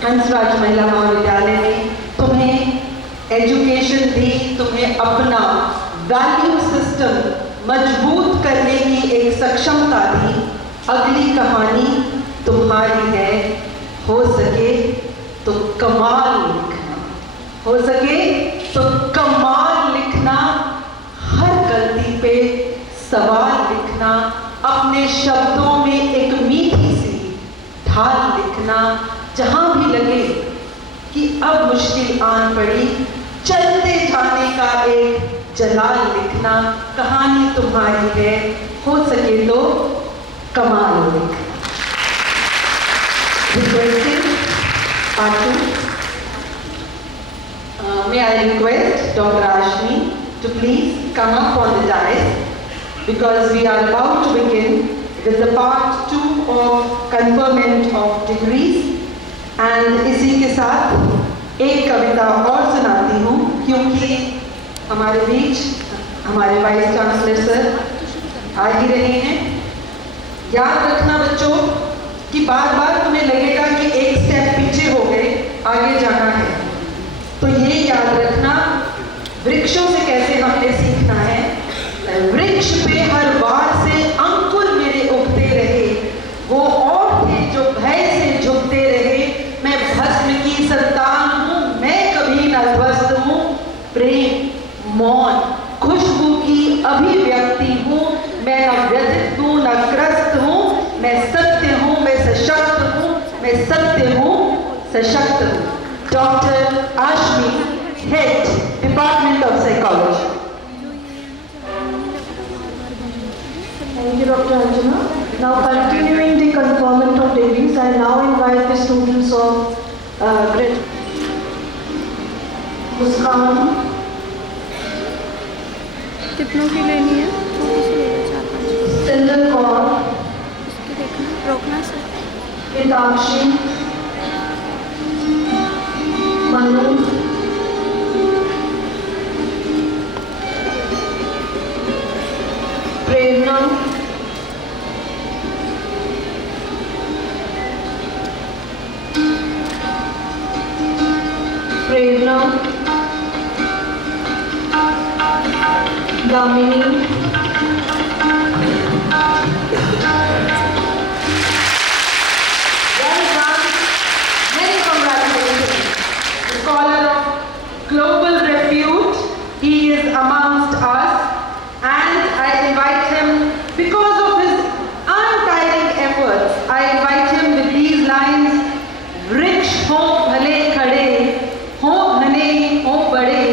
हंसराज महिला महाविद्यालय ने तुम्हें एजुकेशन दी, तुम्हें अपना वैल्यू सिस्टम मजबूत करने की एक सक्षमता दी। अगली कहानी तुम्हारी है। हो सके तो कमाल लिखना, हो सके तो कमाल लिखना, हर गलती पे सवाल लिखना, अपने शब्दों में एक मीठी सी ढाल लिखना, जहां भी लगे कि अब मुश्किल आन पड़ी, चलते जाने का एक जलाल लिखना। कहानी तुम्हारी है, हो सके तो कमाल लिखना। May I request Dr. Ashmi to please come up on the dais, because we are about to begin with the part 2 of conferment of degrees, and इसी के साथ एक कविता और सुनाती हूँ, क्योंकि हमारे बीच हमारे वाइस चांसलर सर आ ही रहे हैं। याद रखना बच्चों कि बार बार तुम्हें लगेगा कि एक स्टेप पीछे हो गए, आगे जाना है, तो ये याद रखना वृक्षों से कैसे हमने सीखना है। वृक्ष पे हर बार से अंकुर मेरे उगते रहे, वो और थे जो भय से झुकते रहे। मैं भस्म की संतान हूँ, मैं कभी न ध्वस्त हूँ, प्रेम मौन खुशबू की अभिव्यक्ति हूँ, मैं न व्यथित हूँ न त्रस्त हूँ, मैं सत्य हूँ, मैं सशक्त हूँ, मैं सत्य हूँ, सशक्त हूँ। Doctor Ashmi, head department of psychology. Thank you, Dr. Anjana. Now continuing the conferment of degrees, I now invite the students of grade Muskan, कितनों की लेनी है? थोड़ी सी ले लो, 4-5। Sindal Kaur, इसकी देखना, रोकना sir. Hitakshi, Manu, Prerna, Damini, Well done. Many congratulations. The scholar of global repute, he is amongst us, and I invite him, because of his untiring efforts, I invite him with these lines: वृक्ष हो भले खड़े, हो घने हो बड़े,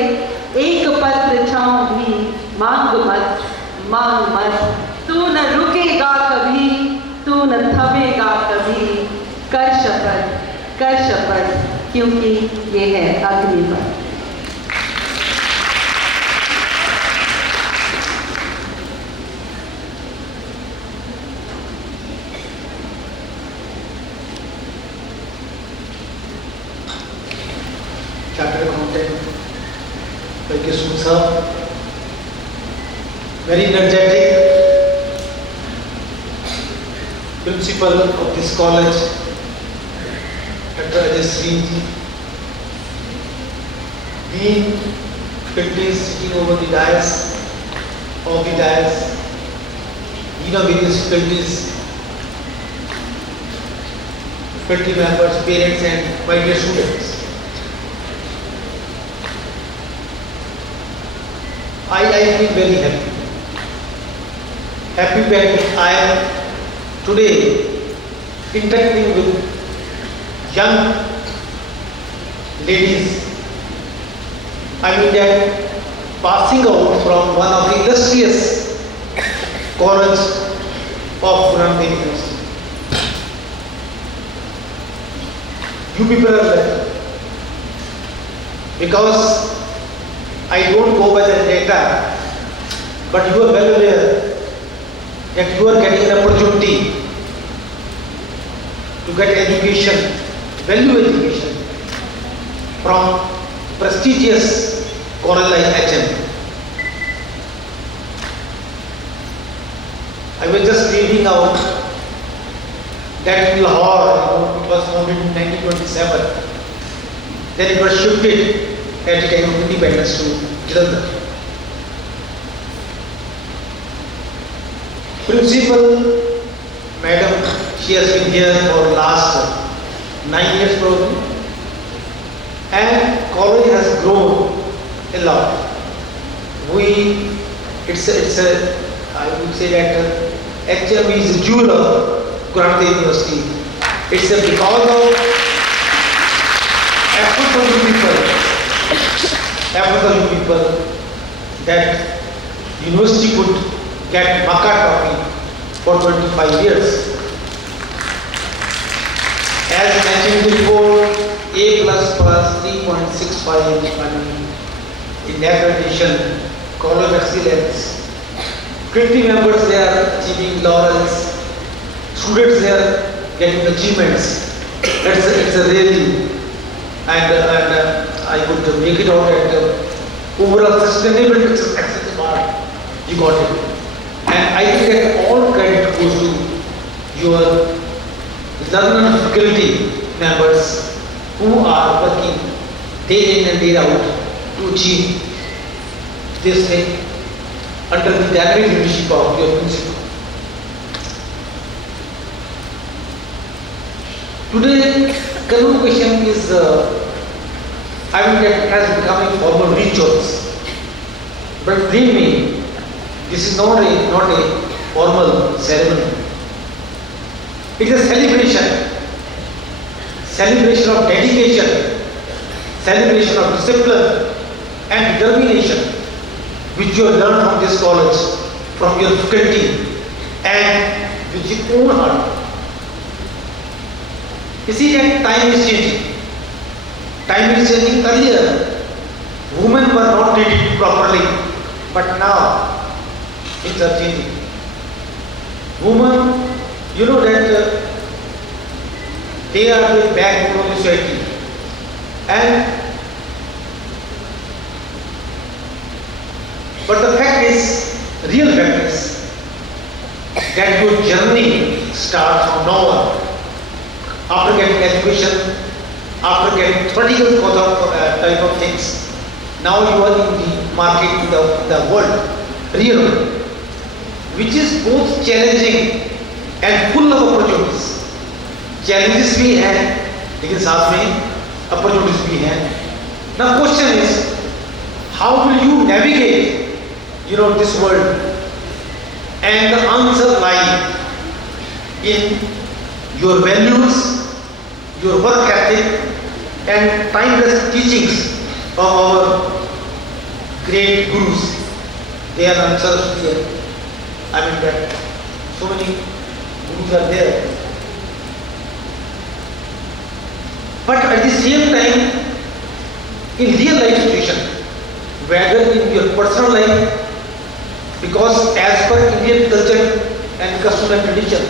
एक पत्र छांव भी मांग मत, तू न रुकेगा कभी, तू न थमेगा कभी, कर शपथ, क्योंकि ये है Agnipath. Chartered accountant, like Susa, very energetic, principal of this college, Dr. Ajay Sri, Dean, faculties sitting over the dais, Dean of various faculties, faculty members, parents and my dear students. I feel very happy. Happy that I am today interacting with young ladies. I mean that passing out from one of the illustrious colleges of Guru Nanak Dev University. You people are lucky because I don't go by the data, but you are well aware that you are getting an opportunity to get education, value education from prestigious college like HM. I was just reading out that in Lahore, it was founded in 1927, then it was shifted at the time of independence to Jalandhar. Principal, madam, she has been here for last 9 years probably, and college has grown a lot. I would say that HM is a jewel of Guru Nanak Dev University. It's because of efforts of you people that university could get Makka Trophy for 25 years. As mentioned before, A++ 3.65 in accreditation, College of Excellence. 20 members they are achieving laurels, students they are getting achievements. It's a really, and I could make it out at overall sustainable access part, you got it. And I think that all credit goes to your learner faculty members who are working day in and day out to achieve this thing under the direct leadership of your principal. Today, convocation is I mean that has become a formal rituals. But believe me, this is not a formal ceremony. It is a celebration of dedication, celebration of discipline and determination, which you have learned from this college, from your faculty, and with his own hard work. You see that time is changing. Time is changing. Earlier, women were not treated properly, but now things are changing. Women, you know that they are the backbone of society, and but the fact is, real fact is that your journey starts from nowhere. After getting education, after getting theoretical type of things, now you are in the market, in the world, real world, which is both challenging and full of opportunities. Challenges भी हैं, लेकिन साथ में opportunities भी हैं. Now question is, how will you navigate, this world? And the answer lies in your values, your work ethic, and timeless teachings of our great gurus. Their answers here. I mean that so many gurus are there. But at the same time, in real life situation, whether in your personal life, because as per Indian culture and custom and tradition,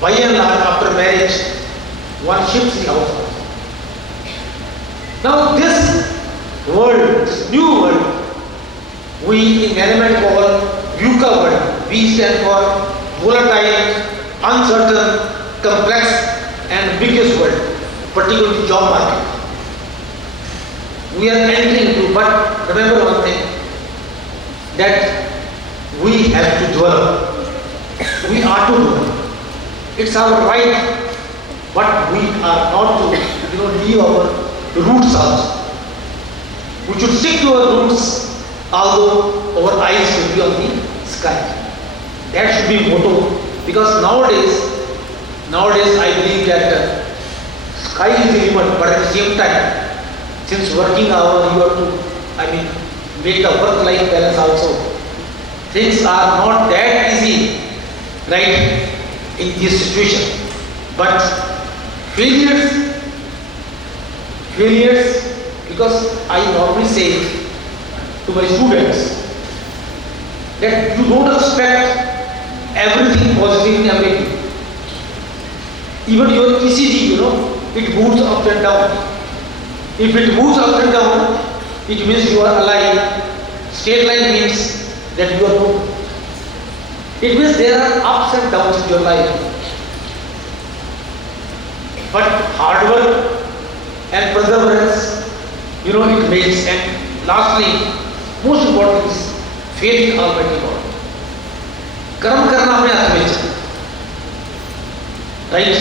by and large after marriage, one shifts the household. Now this world, this new world, we in element call VUCA world. V stand for volatile, uncertain, complex and ambiguous world, particularly job market. We are entering into, but remember one thing, that we have to develop. We are to develop. It's our right, but we are not to, leave our roots also. We should stick to our roots, although our eyes should be on the sky. That should be motto, because nowadays I believe that sky is the limit, but at the same time, since working hour, you have to, make the work-life balance also. Things are not that easy, right, in this situation. But failures, because I normally say to my students that you don't expect everything positive in every day. Even your ECG, it moves up and down. If it moves up and down, it means you are alive. Straight line means that you are moving. It means there are ups and downs in your life. But hard work and perseverance, it makes. And lastly, most important is faith in Almighty God. कर्म करना अपने हाथ में है, right?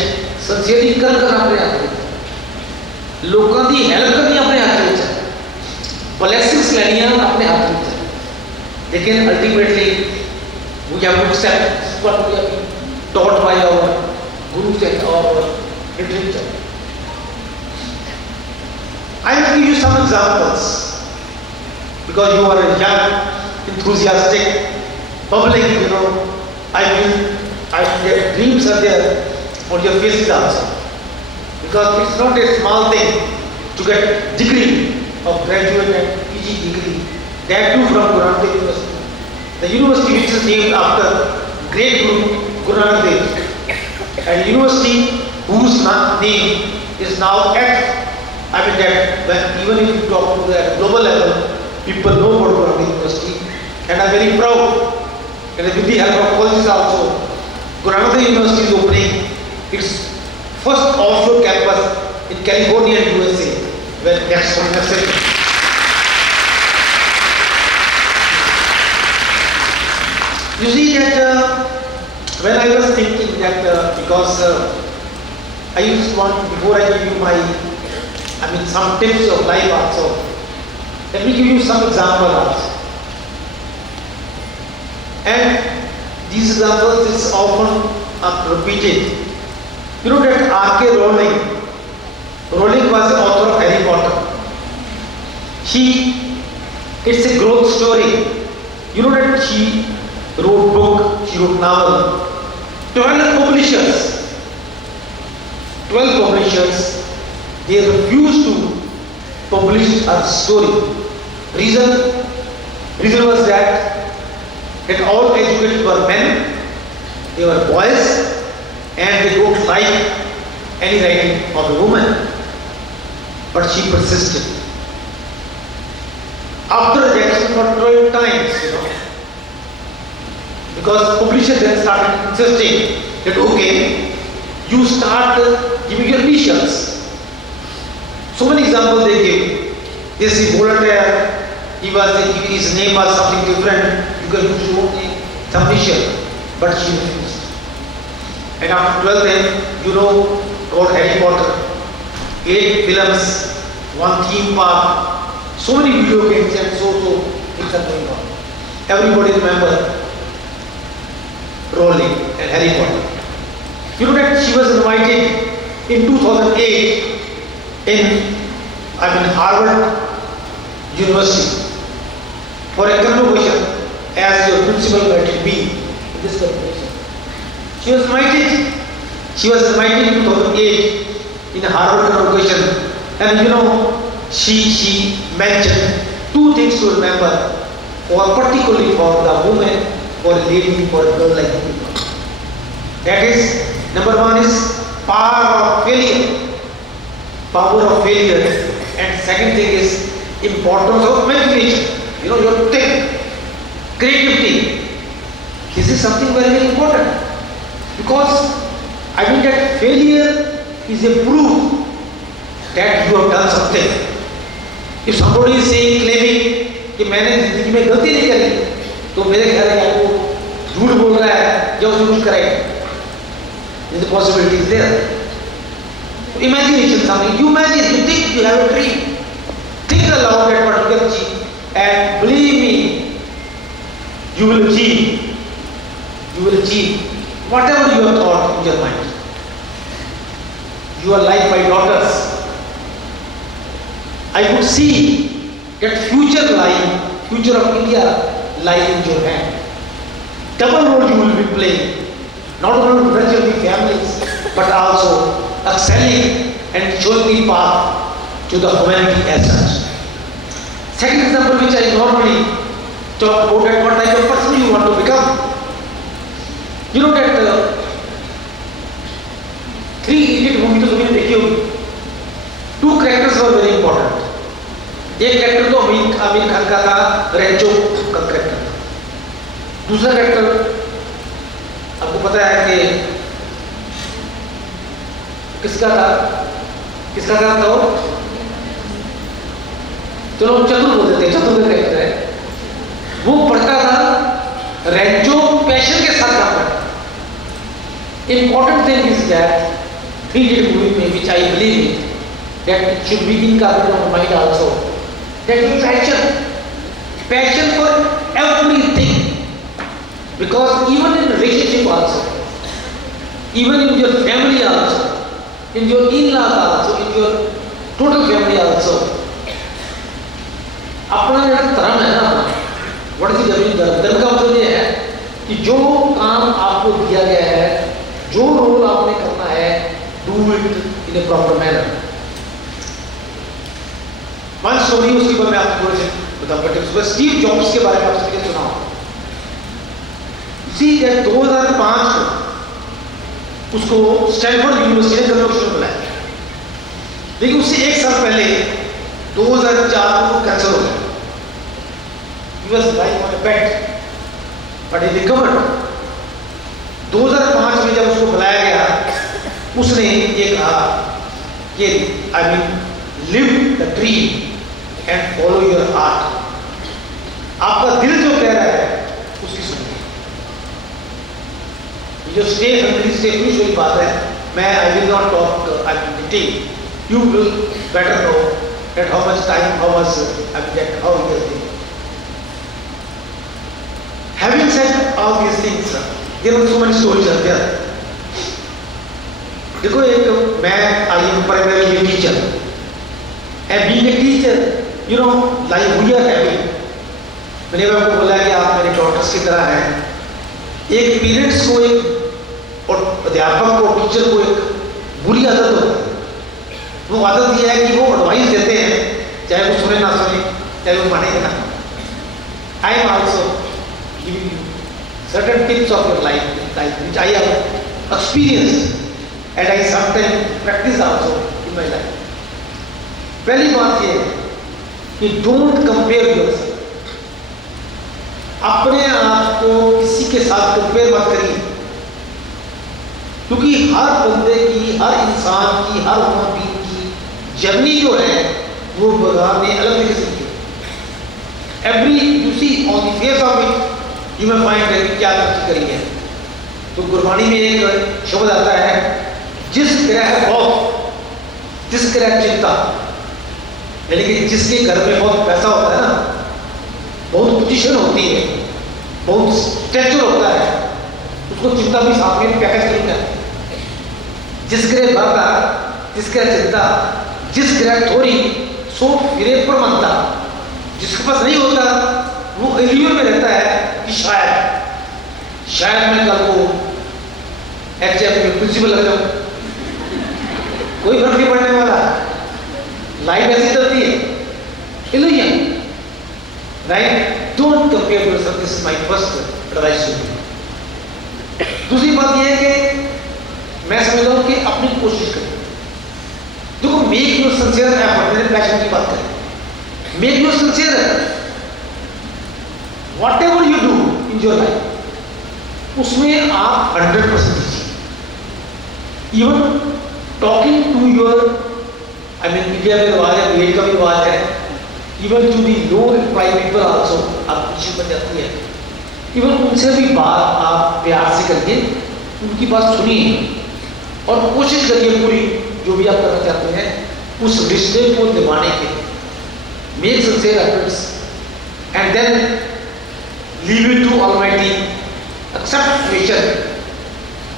sincerely कर्म करना अपने हाथ में है, लोगों की हेल्प करनी अपने हाथ में है, blessings लेनियां अपने हाथ में है. लेकिन ultimately we have to accept what we have been taught by our gurus and our literature. I will give you some examples because you are a young, enthusiastic public, I feel dreams are there on your faces also. Because it's not a small thing to get degree of graduate and PG degree. That too from Guru Nanak Dev University. The university which is named after great Guru Guru Nanak Dev. And university whose name is now at, even if you talk to the global level, people know about Guru Nanak Dev University. And I'm very proud. And with the help of colleges also, Guru Nanak Dev University is opening its first offshore campus in California and USA, where next year. You see that when I was thinking that because I just want, before I give you some tips of life also, let me give you some examples also. And these examples is often repeated. You know that R.K. Rowling was the author of Harry Potter. It's a growth story. You know that she wrote book, she wrote novel, 12 publishers, they refused to publish her story. Reason was that all educated were men, they were boys, and they don't like any writing of a woman. But she persisted. After rejection for 12 times, because publisher then started insisting that okay, you start giving your initials. So many examples they give. They say Voltaire, his name was something different, you can use your own name, some initial, but she refused. And after 12 days, called Harry Potter, 8 films, 1 theme park, so many video games and so things are going on. Everybody remember Rowling and Harry Potter. You know that she was invited in 2008 in Harvard University for a convocation as your principal might be in this convocation. She was invited in 2008 in a Harvard convocation, and she mentioned 2 things to remember, particularly for the woman, for a lady, for a girl like you. That is, number 1 is power of failure, and second thing is importance of imagination. Your thing, creativity. This is something very, very important, because that failure is a proof that you have done something. If somebody is claiming कि मैंने जिंदगी में गलती नहीं करी, तो मेरे ख्याल है आपको झूठ बोल रहा है या उसे कुछ करेगा. The possibility is there. Imagination something. You imagine, you think you have a dream. Think aloud that particular thing, and believe me, you will achieve. Whatever you have thought in your mind. You are like my daughters. I could see that future of India lies in your hand. Double role you will be playing, not only nurturing families, but also excelling and showing the path to the humanity as such. Second example which I normally talk about is what type of person you want to become. You know that 3 Idiot movie तो तुमने देखी होगी. 2 characters were very important. एक character तो आमिर खान का था, रेंचो का character. दूसरा कैरेक्टर आपको पता है कि किसका था तो चलो चतुर बोल देते हैं, चतुर का कैरेक्टर है. वो पढ़ता था, रेंचो पैशन के साथ काम करता. Important thing is that 3 Idiot movie में, which I believe that it should be inculcated in our mind also, that is passion for everything. Because even in relationship also, even in your family also, in your in-laws also, in your total family also, अपना जो धर्म है ना, what is the धर्म का मतलब ये है कि जो काम आपको दिया गया है, जो रोल आपने करना है, do it in a proper manner. One story उसके बारे में आपको थोड़े से बताऊंगा. सुबह स्टीव जॉब्स के बारे में आपने सुना हो. See that 2005 को उसको स्टैनफोर्ड यूनिवर्सिटी ने कन्वोकेशन बुलाया, लेकिन उससे 1 साल पहले 2004 को कैंसर हो गया. He was lying on a bed, but he recovered. 2005 में जब उसको बुलाया गया, उसने ये कहा कि live the dream and follow your heart. आपका दिल जो कह रहा है उसकी सुनिए. जो stay hungry, stay foolish वाली बात है, मैं I will not talk detail. You will better know that how much time, how much object, how he has been. Having said all these things, there are so many stories out there. देखो एक मैं I am primarily a teacher, and being a teacher, like we are having, मैंने आपको बोला कि आप मेरे daughters की तरह हैं. एक पेरेंट्स को एक अध्यापक को, टीचर को एक बुरी आदत होती है। वो आदत ये है कि वो एडवाइस देते हैं, चाहे वो सुने ना सुने, चाहे वो माने ना। I am also giving you certain tips of your life which I have experienced and I sometimes practice also in my life. पहली बात ये है कि डोंट कंपेयर योरसेल्फ। अपने आप को किसी के साथ कंपेयर मत करिए, क्योंकि हर बंदे की, हर इंसान की, हर ह्यूमन बीइंग की जर्नी जो है वो भगवान ने अलग तरीके से की। Every you see on the face of it you may find that क्या तरक्की करी है। तो गुरबाणी में एक शब्द आता है, जिस ग्रह बहुत, जिस ग्रह चिंता, यानी कि जिसके घर में बहुत पैसा होता है ना, बहुत पोजीशन होती है, बहुत स्टेचर होता है, उसको चिंता भी साथ में पैकेज करता है। जिस ग्रह भागा, जिस ग्रह चिंता, जिस ग्रह थोड़ी, सो फिरे पर मनता। जिसके पास नहीं होता वो एलियो में रहता है कि शायद मैं कल को एग्जाम में प्रिंसिपल लग जाऊं, कोई फर्क नहीं पड़ने वाला। लाइफ ऐसी चलती है, illusion, right? Don't compare yourself, this is my first advice to you. दूसरी बात यह है कि मैं समझता हूं कि अपनी कोशिश करें। देखो, मेक योर सिंसियर एफर्ट, मेरे पैशन की बात करें, make your sincere effort. Whatever you do in your life, उसमें आप 100% दीजिए। Even talking to your, I mean India में रिवाज है, बीएड का भी रिवाज है, even to the low reply people also, आप खुशी बन जाती है। इवन उनसे भी बात आप प्यार से करिए, उनकी बात सुनिए और कोशिश करिए पूरी, जो भी आप करना चाहते हैं उस रिश्ते को निभाने के। Make sincere efforts and then leave it to Almighty, accept nature,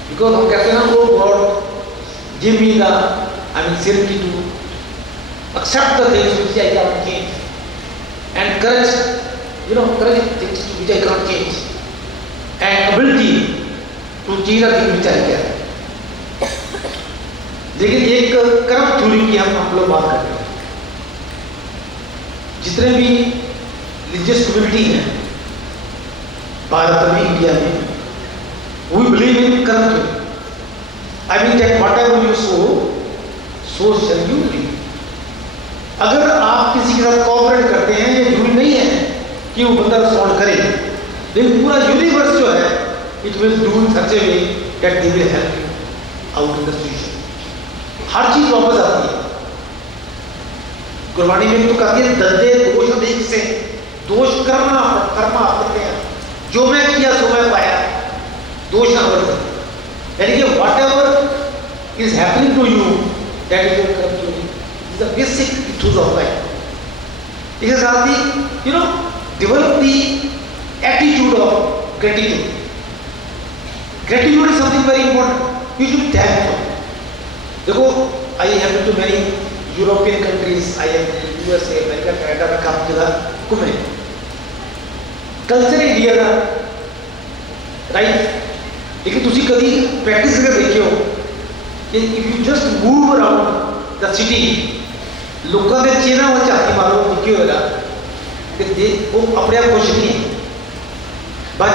because हम कहते हैं ना, O God give me the, I mean serenity to accept the things which I can change, and courage, you know, courage things which I cannot change, and ability to change the things which I can. लेकिन एक कर्म theory की हम लोग बात करते हैं। जितने भी रिलीजियस कम्युनिटी हैं भारत में, इंडिया में, we believe in कर्म theory. I mean that whatever you sow, so shall you reap। अगर आप किसी के साथ कोऑपरेट करते हैं, ये जरूरी नहीं है कि वो बंदा रिस्पॉन्ड करे, लेकिन पूरा यूनिवर्स जो है it will do in such a way that they will help you out in the situation. हर चीज वापस आती है। गुरबाणी में तो कहती है, दंदे दोष अनेक से, दोष कर्मा करते हैं, जो मैं किया सो मैं पाया, दोष ना बरते। यानी कि whatever is happening to you that is your karma theory, the basic truth of life. It is only, you know, develop the attitude of gratitude. Gratitude is something very important. You should be thankful. देखो, I have been to many European countries, I have been to USA, America, Canada में काफी जगह घूमे। Culture India का, right? लेकिन तुसी कभी practice करके देखियो कि if you just move around the city, लोगों के चेहरा वो चाहती मारो दुखी होगा कि वो अपने आप खुश नहीं है, बट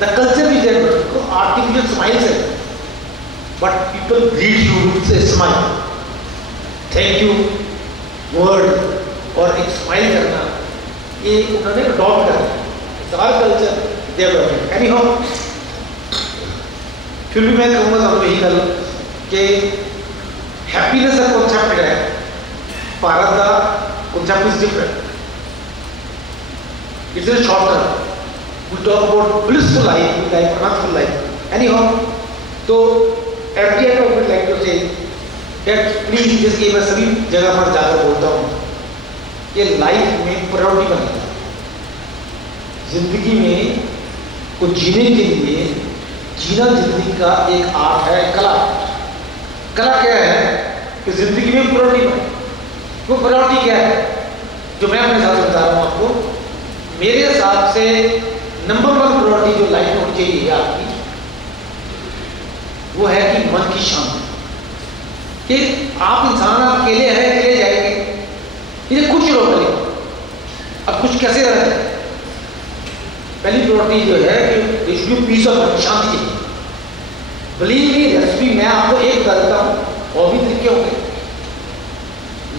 द कल्चर भी देयर को आर्टिफिशियल स्माइल से, but people greet you with a smile, thank you word और एक स्माइल करना, ये उन्होंने अडॉप्ट करना सारा कल्चर डेवलपमेंट। एनी हाउ, फिर भी मैं कहूँगा सब यही कल कि हैप्पीनेस का कॉन्सेप्ट है, भारत का concept is different. It's a short term. We talk about blissful life, wonderful life. Anyhow, so at the end of it, like to say that please जिसकी मैं सभी जगह पर जाकर बोलता हूँ, ये लाइफ में प्रायोरिटी बनेगा। जिंदगी में को जीने के लिए, जीना जिंदगी का एक आर्ट है, कला। कला क्या है कि जिंदगी में प्रायोरिटी बने। वो प्रायोरिटी क्या है जो मैं अपने साथ बता रहा हूँ आपको? मेरे हिसाब से नंबर 1 प्रायोरिटी जो लाइफ में होनी चाहिए आपकी, वो है कि मन की शांति। कि आप इंसान अकेले हैं, अकेले जाएंगे, ये कुछ लोग करें, अब कुछ कैसे रहते हैं। पहली प्रायोरिटी जो है कि पीस ऑफ माइंड, शांति चाहिए। बिलीव मी, रेसिपी मैं आपको एक बता देता हूँ और भी तरीके होंगे।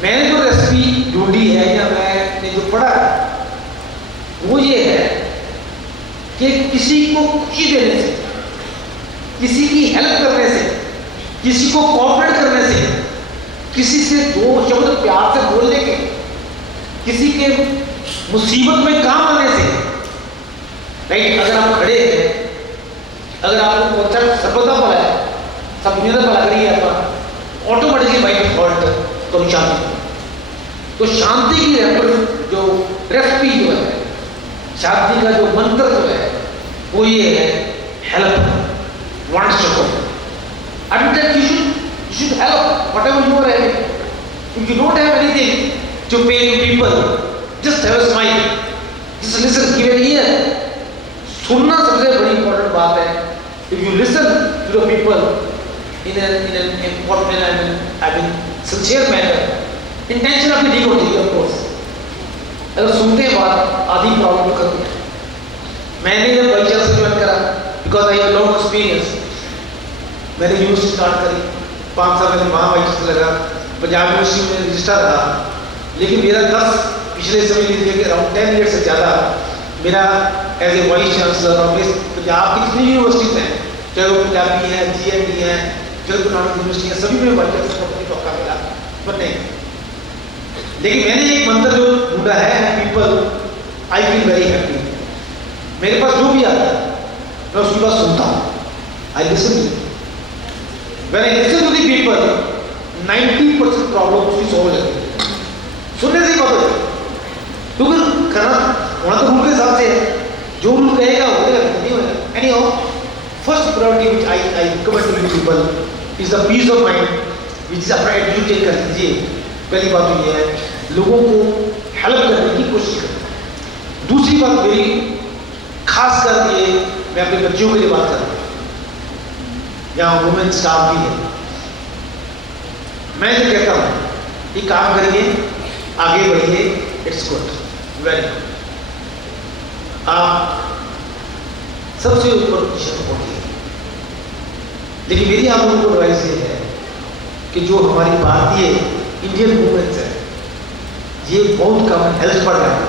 मैंने जो रेसिपी ढूंढी है या मैंने जो पढ़ा है वो ये है कि किसी को खुशी देने से, किसी की हेल्प करने से, किसी को कोऑपरेट करने से, किसी से दो शब्द प्यार से बोलने के, किसी के मुसीबत में काम आने से, राइट। अगर आप खड़े हैं, अगर आपको कॉन्सेप्ट सर्वदा भला है, सब दुनिया का भला करिए, आपका ऑटोमेटिकली बाई डिफॉल्ट करो शांति। तो शांति की जो रेसिपी जो है, शांति का जो मंत्र जो है वो ये है, help once to go. And that you should help whatever you are having. If you don't have anything to pay to people, just have a smile, just listen, give an ear. सुनना सबसे बड़ी important बात है। If you listen to the people in an important sincere manner, intention आपकी ठीक होती है, of course. अगर सुनते हैं बात, आधी प्रॉब्लम खत्म है। मैंने जब बाई चांस ज्वाइन करा, because I have a long experience, मैंने यूनिवर्सिटी स्टार्ट करी, 5 साल मैंने वहाँ वाइस लगा, पंजाब यूनिवर्सिटी में रजिस्टर रहा, लेकिन मेरा 10 पिछले समय लीजिए कि अराउंड 10 ईयर से ज़्यादा मेरा एज ए वाइस चांसलर और पंजाब की जितनी यूनिवर्सिटीज़ हैं, चाहे वो पंजाबी हैं, GMD हैं, चाहे गुरु नानक यूनिवर्सिटी है, सभी में वाइस चांसलर का अपनी मौका मिला बनने। लेकिन मैंने एक मंत्र जो ढूंढा है, people I feel very happy. मेरे पास जो भी आता है मैं उसकी बात सुनता हूँ, I listen. When I listen to the people, 90% problem उसकी सॉल्व हो जाती है। सुनने से ही बात हो जाती है, क्योंकि करना होना तो रूल के हिसाब से है, जो रूल कहेगा वो नहीं होगा। Anyhow, first priority which I recommend to the people is the peace of mind, which is अपना एटीट्यूड कर लीजिए। पहली बात तो ये है, लोगों को हेल्प करने की कोशिश करें। दूसरी बात मेरी खास करके मैं अपने बच्चों के लिए बात कर रहा हूँ, यहाँ वुमेन स्टाफ भी है। मैं जो कहता हूँ कि काम करिए, आगे बढ़िए, इट्स गुड, वेरी गुड। आप सबसे ऊपर पोजीशन पहुंचिए। लेकिन मेरी आप लोगों को एडवाइस ये है कि जो हमारी भारतीय इंडियन वुमेन्स है, ये बहुत कम हेल्थ बढ़ रहा है,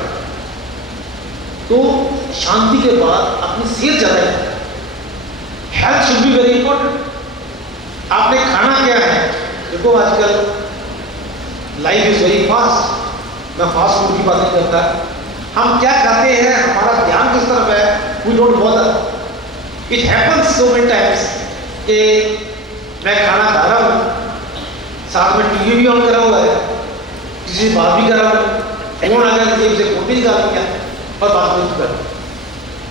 तो शांति के बाद अपनी सेहत ज़्यादा है। Health should be very important. आपने खाना क्या है, देखो आजकल लाइफ इज वेरी फास्ट। मैं फास्ट फूड की बात नहीं करता, हम क्या खाते हैं, हमारा ध्यान किस तरफ है, we don't bother. It happens so many times कि मैं खाना खा रहा हूँ, साथ में टीवी भी ऑन करा हुआ है, किसी से बात भी कर रहा हूँ, फोन आ गया, जेब से फोन भी निकाल दिया और बात नहीं कर।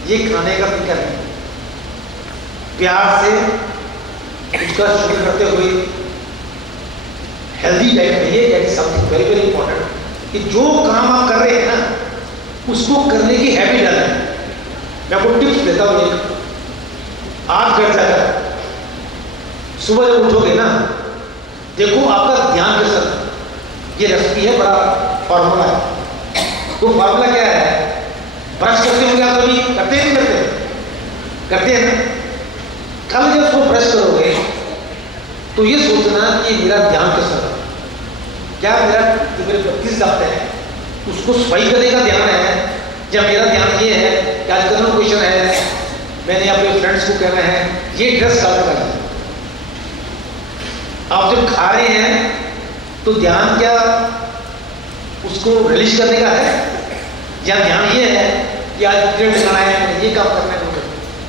ये खाने का तरीका नहीं। प्यार से उसका शुक्र करते हुए हेल्दी डाइट चाहिए। That is something very very important कि जो काम आप कर रहे हैं ना, उसको करने की हैबिट डालें। मैं आपको टिप्स देता हूँ एक। आज घर जाकर सुबह जब उठोगे ना, देखो आपका ध्यान किस तरफ। ये रेसिपी है, बड़ा फॉर्मूला है। तो फॉर्मूला क्या है, ब्रश करते होंगे आप कभी, करते हैं नहीं करते हैं ना। कल जब उसको ब्रश करोगे तो ये सोचना कि मेरा ध्यान किस तरफ, क्या मेरा जो मेरे 32 दांत हैं उसको सफाई करने का ध्यान है, या मेरा ध्यान ये है कि आज कन्वर्सेशन है, मैंने अपने फ्रेंड्स को कहना है ये ड्रेस डालने का। आप जब खा रहे हैं तो ध्यान क्या उसको रिलीज करने का है, या ध्यान ये है कि आज ट्रेंड खाना है, ये काम करना है।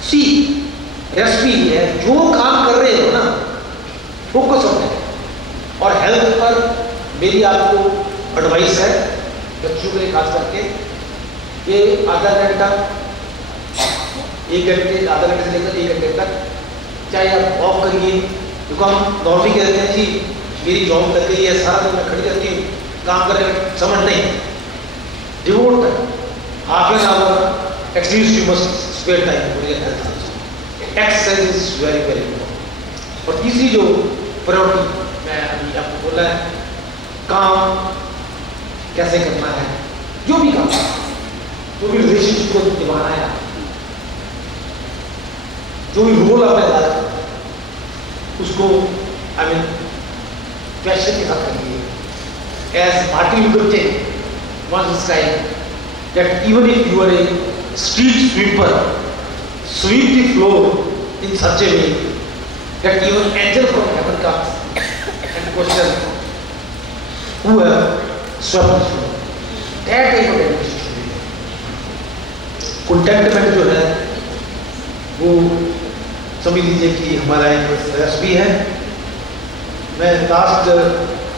सी रेसिपी है, जो काम कर रहे हो ना फोकस होने। और हेल्थ पर मेरी आपको एडवाइस है, बच्चों के लिए खास करके, ये आधा घंटा 1 घंटे, आधा घंटे से लेकर 1 घंटे तक चाहे आप वॉक करिए। क्योंकि हम नॉर्मली कहते हैं जी मेरी जॉब कर गई है, सारा दिन मैं खड़ी रहती हूँ, काम करने में समझ नहीं। Devote half an hour at least you must spare time for your health. Exercise is very very important. और तीसरी जो प्रायोरिटी मैं अभी आपको बोला है, काम कैसे करना है, जो भी काम, जो भी रिलेशनशिप को निभाना है, जो भी रोल आपने अदा करना है, उसको आई मीन पैशन के साथ करिए. As Martin Luther King once described, that even if you are a street sweeper, sweep the floor in such a way that even angel from heaven comes and questions who have swept the floor. That type of dedication should be. Contentment जो है वो समझ लीजिए कि हमारा एक रस भी है. मैं लास्ट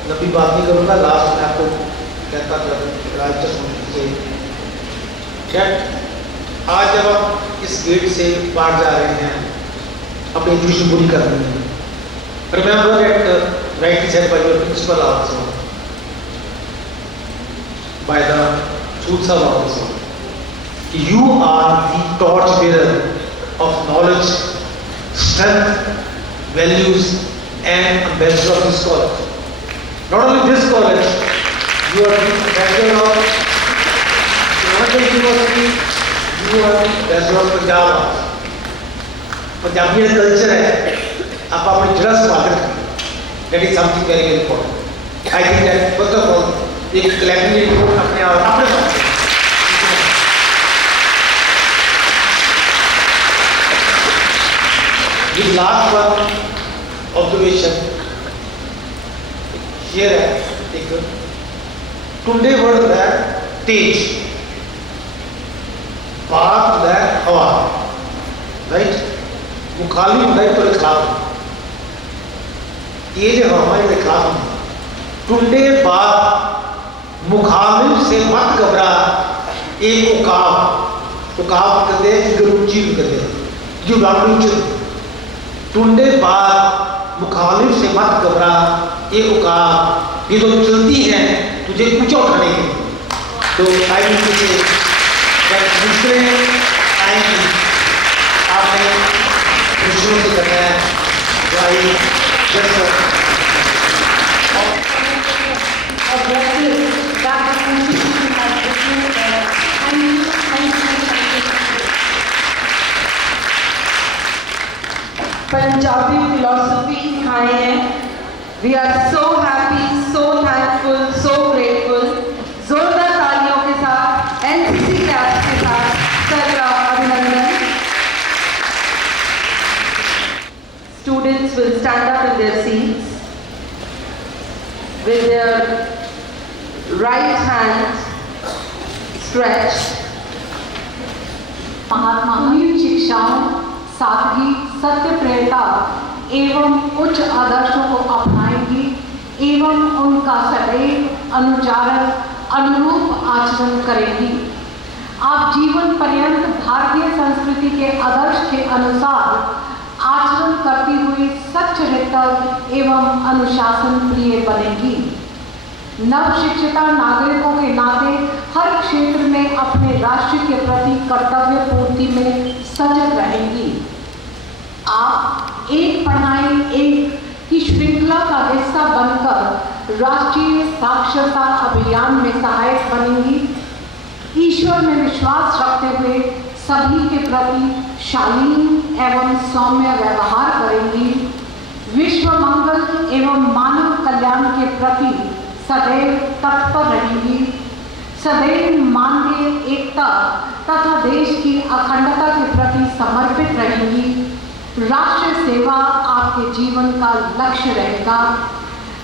लंबी बात नहीं करूँगा, लास्ट में आपको कहता था आज जब आप इस गेट से बाहर जा रहे हैं अपनी एजुकेशन पूरी कर रहे हैं, remember that rightly said by your principal also, by the truths also, you are the torch bearer of knowledge, strength, values and ambassador of this college. Not only this college, you are the ambassador of Nalanda University, you are the ambassador of Punjab. Punjabi culture है, आप अपनी जड़ा संभाल रखें. That is something very very important. I think that first of all, एक collective report अपने आप The last one observation here है एक टुंडे वर्ड है तेज, बात है हवा, राइट. मुखालिफ होता है तो खिलाफ, तेज हवा के खिलाफ. टुंडे बात मुखालिफ से मत घबरा, एक उकाब कहते हैं, गरुची भी कहते हैं, जो डाक्टर टुंडे बात मुखालिफ से मत घबरा, ये उकाब ये तो चलती है तुझे ऊंचा उठाने के लिए. तो आई दूसरे आएंगे आपने दूसरों से करना है. तो आई Punjabi philosophy सिखाए हैं. We are so happy, so thankful, so grateful. जोरदार तालियों के साथ NCC कैप्स के साथ सर का अभिनंदन. Students will stand up in their seats with their right hand stretched. महात्मा की शिक्षाओं, सादगी, सत्य प्रेरता एवं उच्च आदर्शों को अपनाएंगी एवं उनका सदैव अनुचारण अनुरूप आचरण करेंगी. आप जीवन पर्यंत भारतीय संस्कृति के आदर्श के अनुसार आचरण करती हुई सच्चरित्र एवं अनुशासन प्रिय बनेंगी. नवशिक्षिता नागरिकों के नाते हर क्षेत्र में अपने राष्ट्र के प्रति कर्तव्य पूर्ति में सजग रहेंगी. आप एक पढ़ाई एक की श्रृंखला का हिस्सा बनकर राष्ट्रीय साक्षरता अभियान में सहायक बनेंगी. ईश्वर में विश्वास रखते हुए सभी के प्रति शालीन एवं सौम्य व्यवहार करेंगी. विश्व मंगल एवं मानव कल्याण के प्रति सदैव तत्पर रहेंगी. सदैव मानवीय एकता तथा देश की अखंडता के प्रति समर्पित रहेंगी. राष्ट्र सेवा आपके जीवन का लक्ष्य रहेगा.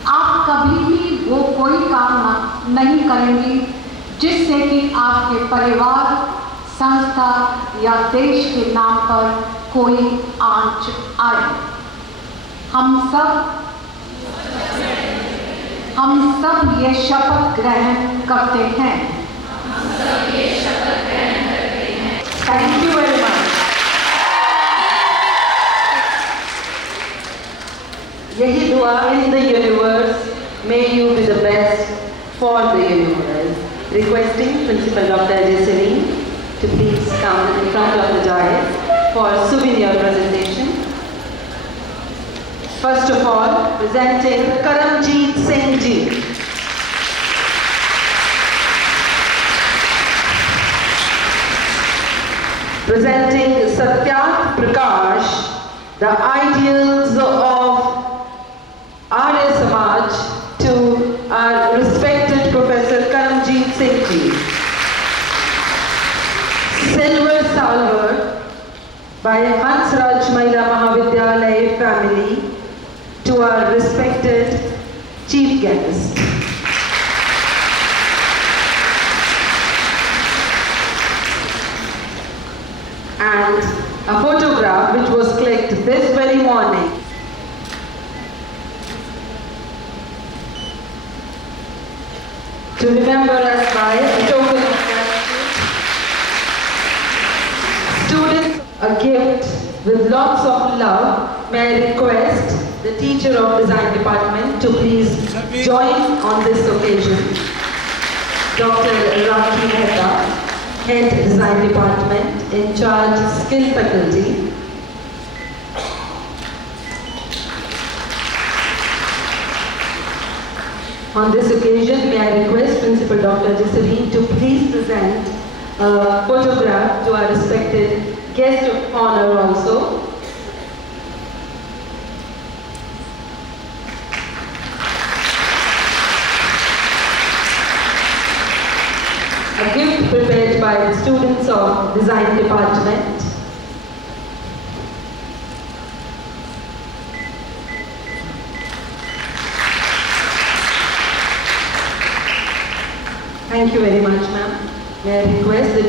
आप कभी भी वो कोई काम नहीं करेंगी जिससे कि आपके परिवार, संस्था या देश के नाम पर कोई आंच आए. हम सब ये शपथ ग्रहण करते हैं. Thank you very much. यही दुआ in the universe, may you be the best for the universe. Requesting Principal Dr. Ajay Salim to please come in front of the dais for souvenir presentation. First of all, presenting Karamjeet Singh ji. Presenting Satyat Prakash, the ideals of Arya Samaj to our respected Professor Karamjeet Singh ji. Silver Salver by Hansraj Mahila Mahavidyalaya family to our respected chief guest. And a photograph which was clicked this very morning. To remember us by a token of gratitude. Students, a gift with lots of love. May I request the teacher of design department to please join on this occasion. Dr. Rakhi Mehta, Head Design Department, in charge Skill Faculty. On this occasion, may I request Principal Dr. Jasleen to please present a photograph to our respected guest of honor also. A gift prepared by the students of Design Department. Thank you very much, ma'am. May I request the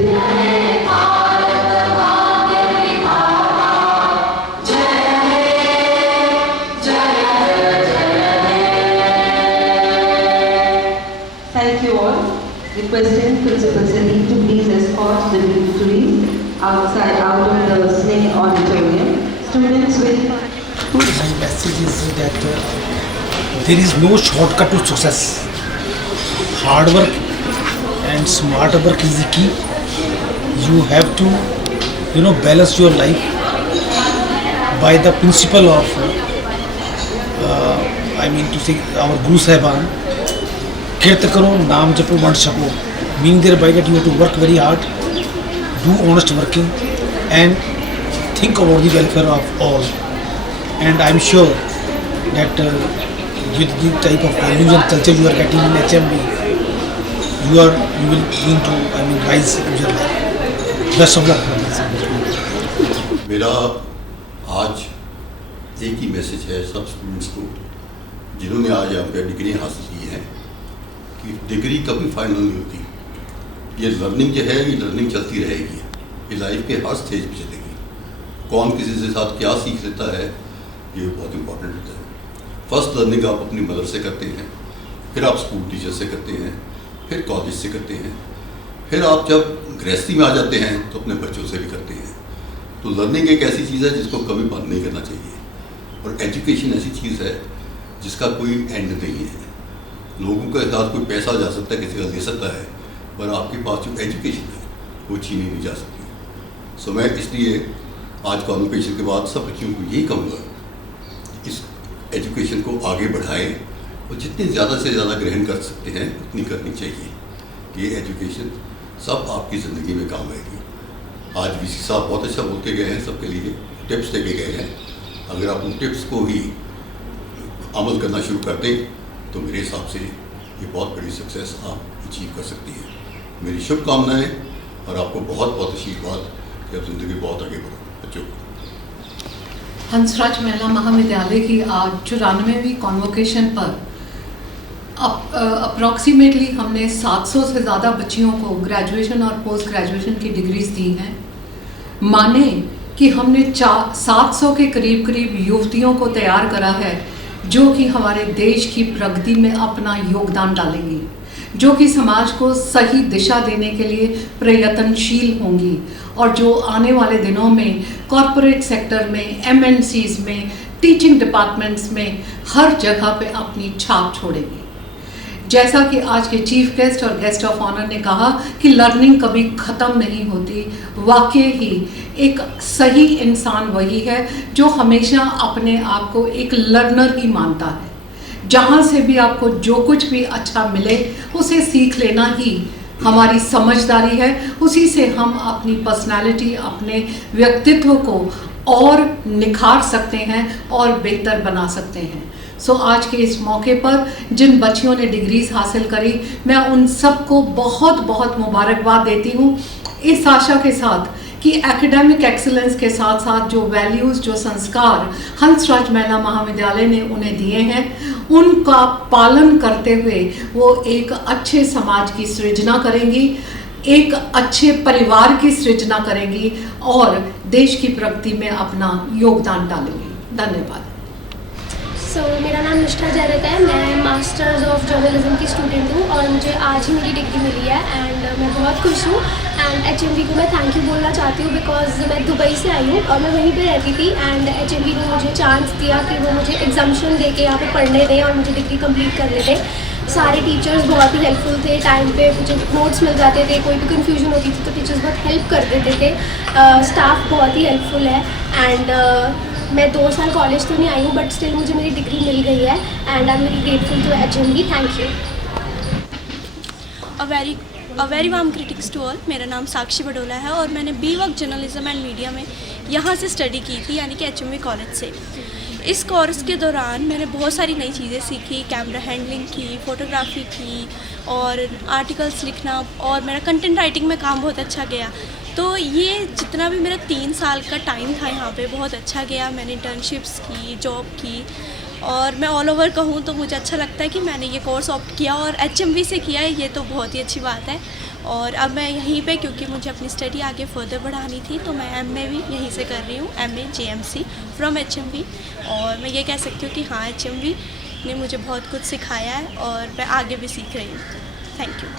Thank you all. Requesting Principal Salim to please escort the dignitaries out of the Sneh auditorium. Students will. My message is that there is no shortcut to success. Hard work and smart work is the key. You have to, balance your life by the principle of, our Guru Sahiban. Kirta karo, naam japo, vand sako. Meaning thereby that you have to work very hard, do honest working, and think about the welfare of all. And I am sure that with the type of values and culture you are getting in HMB, you will going to rise in your life. Best of luck. मेरा आज एक ही message है सब students को जिन्होंने आज यहाँ पे डिग्री हासिल की है कि डिग्री कभी फाइनल नहीं होती। ये लर्निंग जो है ये लर्निंग चलती रहेगी, ये लाइफ के हर स्टेज पे चलेगी। कौन किसी से साथ क्या सीख लेता है ये बहुत इंपॉर्टेंट होता है। फर्स्ट लर्निंग आप अपनी मदर से करते हैं, फिर आप स्कूल टीचर से करते हैं, फिर कॉलेज से करते हैं, फिर आप जब गृहस्थी में आ जाते हैं तो अपने बच्चों से भी करते हैं। तो लर्निंग एक ऐसी चीज़ है जिसको कभी बंद नहीं करना चाहिए, और एजुकेशन ऐसी चीज़ है जिसका कोई एंड नहीं है। लोगों के साथ कोई पैसा जा सकता है, किसी का ले सकता है, पर आपके पास जो एजुकेशन है वो छीनी नहीं जा सकती। सो मैं इसलिए आज कॉन्वोकेशन के बाद सब बच्चों को यही कहूँगा, इस एजुकेशन को आगे बढ़ाएं और जितनी ज़्यादा से ज़्यादा ग्रहण कर सकते हैं उतनी करनी चाहिए। ये एजुकेशन सब आपकी ज़िंदगी में काम आएगी। आज वीसी साहब बहुत अच्छा बोलते गए हैं, सबके लिए टिप्स देके गए हैं। अगर आप उन टिप्स को ही अमल करना शुरू कर दें तो मेरे हिसाब से ये बहुत बड़ी सक्सेस आप अचीव कर सकती है। मेरी शुभकामनाएं और आपको बहुत बहुत आशीर्वाद कि आप ज़िंदगी बहुत आगे बढ़ो बच्चों को। हंसराज महिला महाविद्यालय की आज 94वीं कॉन्वोकेशन पर अप्रॉक्सीमेटली हमने 700 से ज़्यादा बच्चियों को ग्रेजुएशन और पोस्ट ग्रेजुएशन की डिग्रीज दी हैं। माने कि हमने 700 के करीब युवतियों को तैयार करा है जो कि हमारे देश की प्रगति में अपना योगदान डालेंगी, जो कि समाज को सही दिशा देने के लिए प्रयत्नशील होंगी और जो आने वाले दिनों में कॉरपोरेट सेक्टर में, MNCs में, टीचिंग डिपार्टमेंट्स में हर जगह पे अपनी छाप छोड़ेगी। जैसा कि आज के चीफ गेस्ट और गेस्ट ऑफ ऑनर ने कहा कि लर्निंग कभी ख़त्म नहीं होती। वाकई ही एक सही इंसान वही है जो हमेशा अपने आप को एक लर्नर ही मानता है। जहाँ से भी आपको जो कुछ भी अच्छा मिले उसे सीख लेना ही हमारी समझदारी है। उसी से हम अपनी पर्सनालिटी, अपने व्यक्तित्व को और निखार सकते हैं और बेहतर बना सकते हैं। आज के इस मौके पर जिन बच्चियों ने डिग्रीज हासिल करी, मैं उन सबको बहुत बहुत मुबारकबाद देती हूँ, इस आशा के साथ कि एकेडमिक एक्सीलेंस के साथ साथ जो वैल्यूज़, जो संस्कार हंसराज महिला महाविद्यालय ने उन्हें दिए हैं, उनका पालन करते हुए वो एक अच्छे समाज की सृजना करेंगी, एक अच्छे परिवार की सृजना करेंगी और देश की प्रगति में अपना योगदान डालेंगी। धन्यवाद। मेरा नाम निष्ठा जैरत है, मैं मास्टर्स ऑफ जर्नलिज्म की स्टूडेंट हूँ और मुझे आज ही मेरी डिग्री मिली है एंड मैं बहुत खुश हूँ। एंड HMV को मैं थैंक यू बोलना चाहती हूँ बिकॉज मैं दुबई से आई हूँ और मैं वहीं पे रहती थी एंड HMV ने मुझे चांस दिया कि वो मुझे एग्जामिशन दे के यहाँ पे पढ़ने दें और मुझे डिग्री कंप्लीट करने दें। सारे टीचर्स बहुत ही हेल्पफुल थे, टाइम पे मुझे नोट्स मिल जाते थे, कोई भी कन्फ्यूजन होती थी तो टीचर्स बहुत हेल्प कर देते थे। स्टाफ बहुत ही हेल्पफुल है एंड मैं 2 साल कॉलेज तो नहीं आई हूँ बट स्टिल मुझे मेरी डिग्री मिल गई है and I am very grateful to HMV। Thank you. A very warm critics to all. मेरा नाम साक्षी बडोला है और मैंने BWork जर्नलिज्म एंड मीडिया में यहाँ से स्टडी की थी, यानी कि HMV कॉलेज से। इस कोर्स के दौरान मैंने बहुत सारी नई चीज़ें सीखी, कैमरा हैंडलिंग की, फ़ोटोग्राफी की और आर्टिकल्स लिखना, और मेरा कंटेंट राइटिंग में काम बहुत अच्छा गया। तो ये जितना भी मेरा 3 साल का टाइम था यहाँ पे बहुत अच्छा गया। मैंने इंटर्नशिप्स की, जॉब की और मैं ऑल ओवर कहूँ तो मुझे अच्छा लगता है कि मैंने ये कोर्स ऑप्ट किया और HMV से किया है, ये तो बहुत ही अच्छी बात है। और अब मैं यहीं पे, क्योंकि मुझे अपनी स्टडी आगे फर्दर बढ़ानी थी, तो मैं MA भी यहीं से कर रही हूँ, MA JMC फ्रॉम HMV। और मैं ये कह सकती हूँ कि हाँ, HMV ने मुझे बहुत कुछ सिखाया है और मैं आगे भी सीख रही हूँ। Thank you.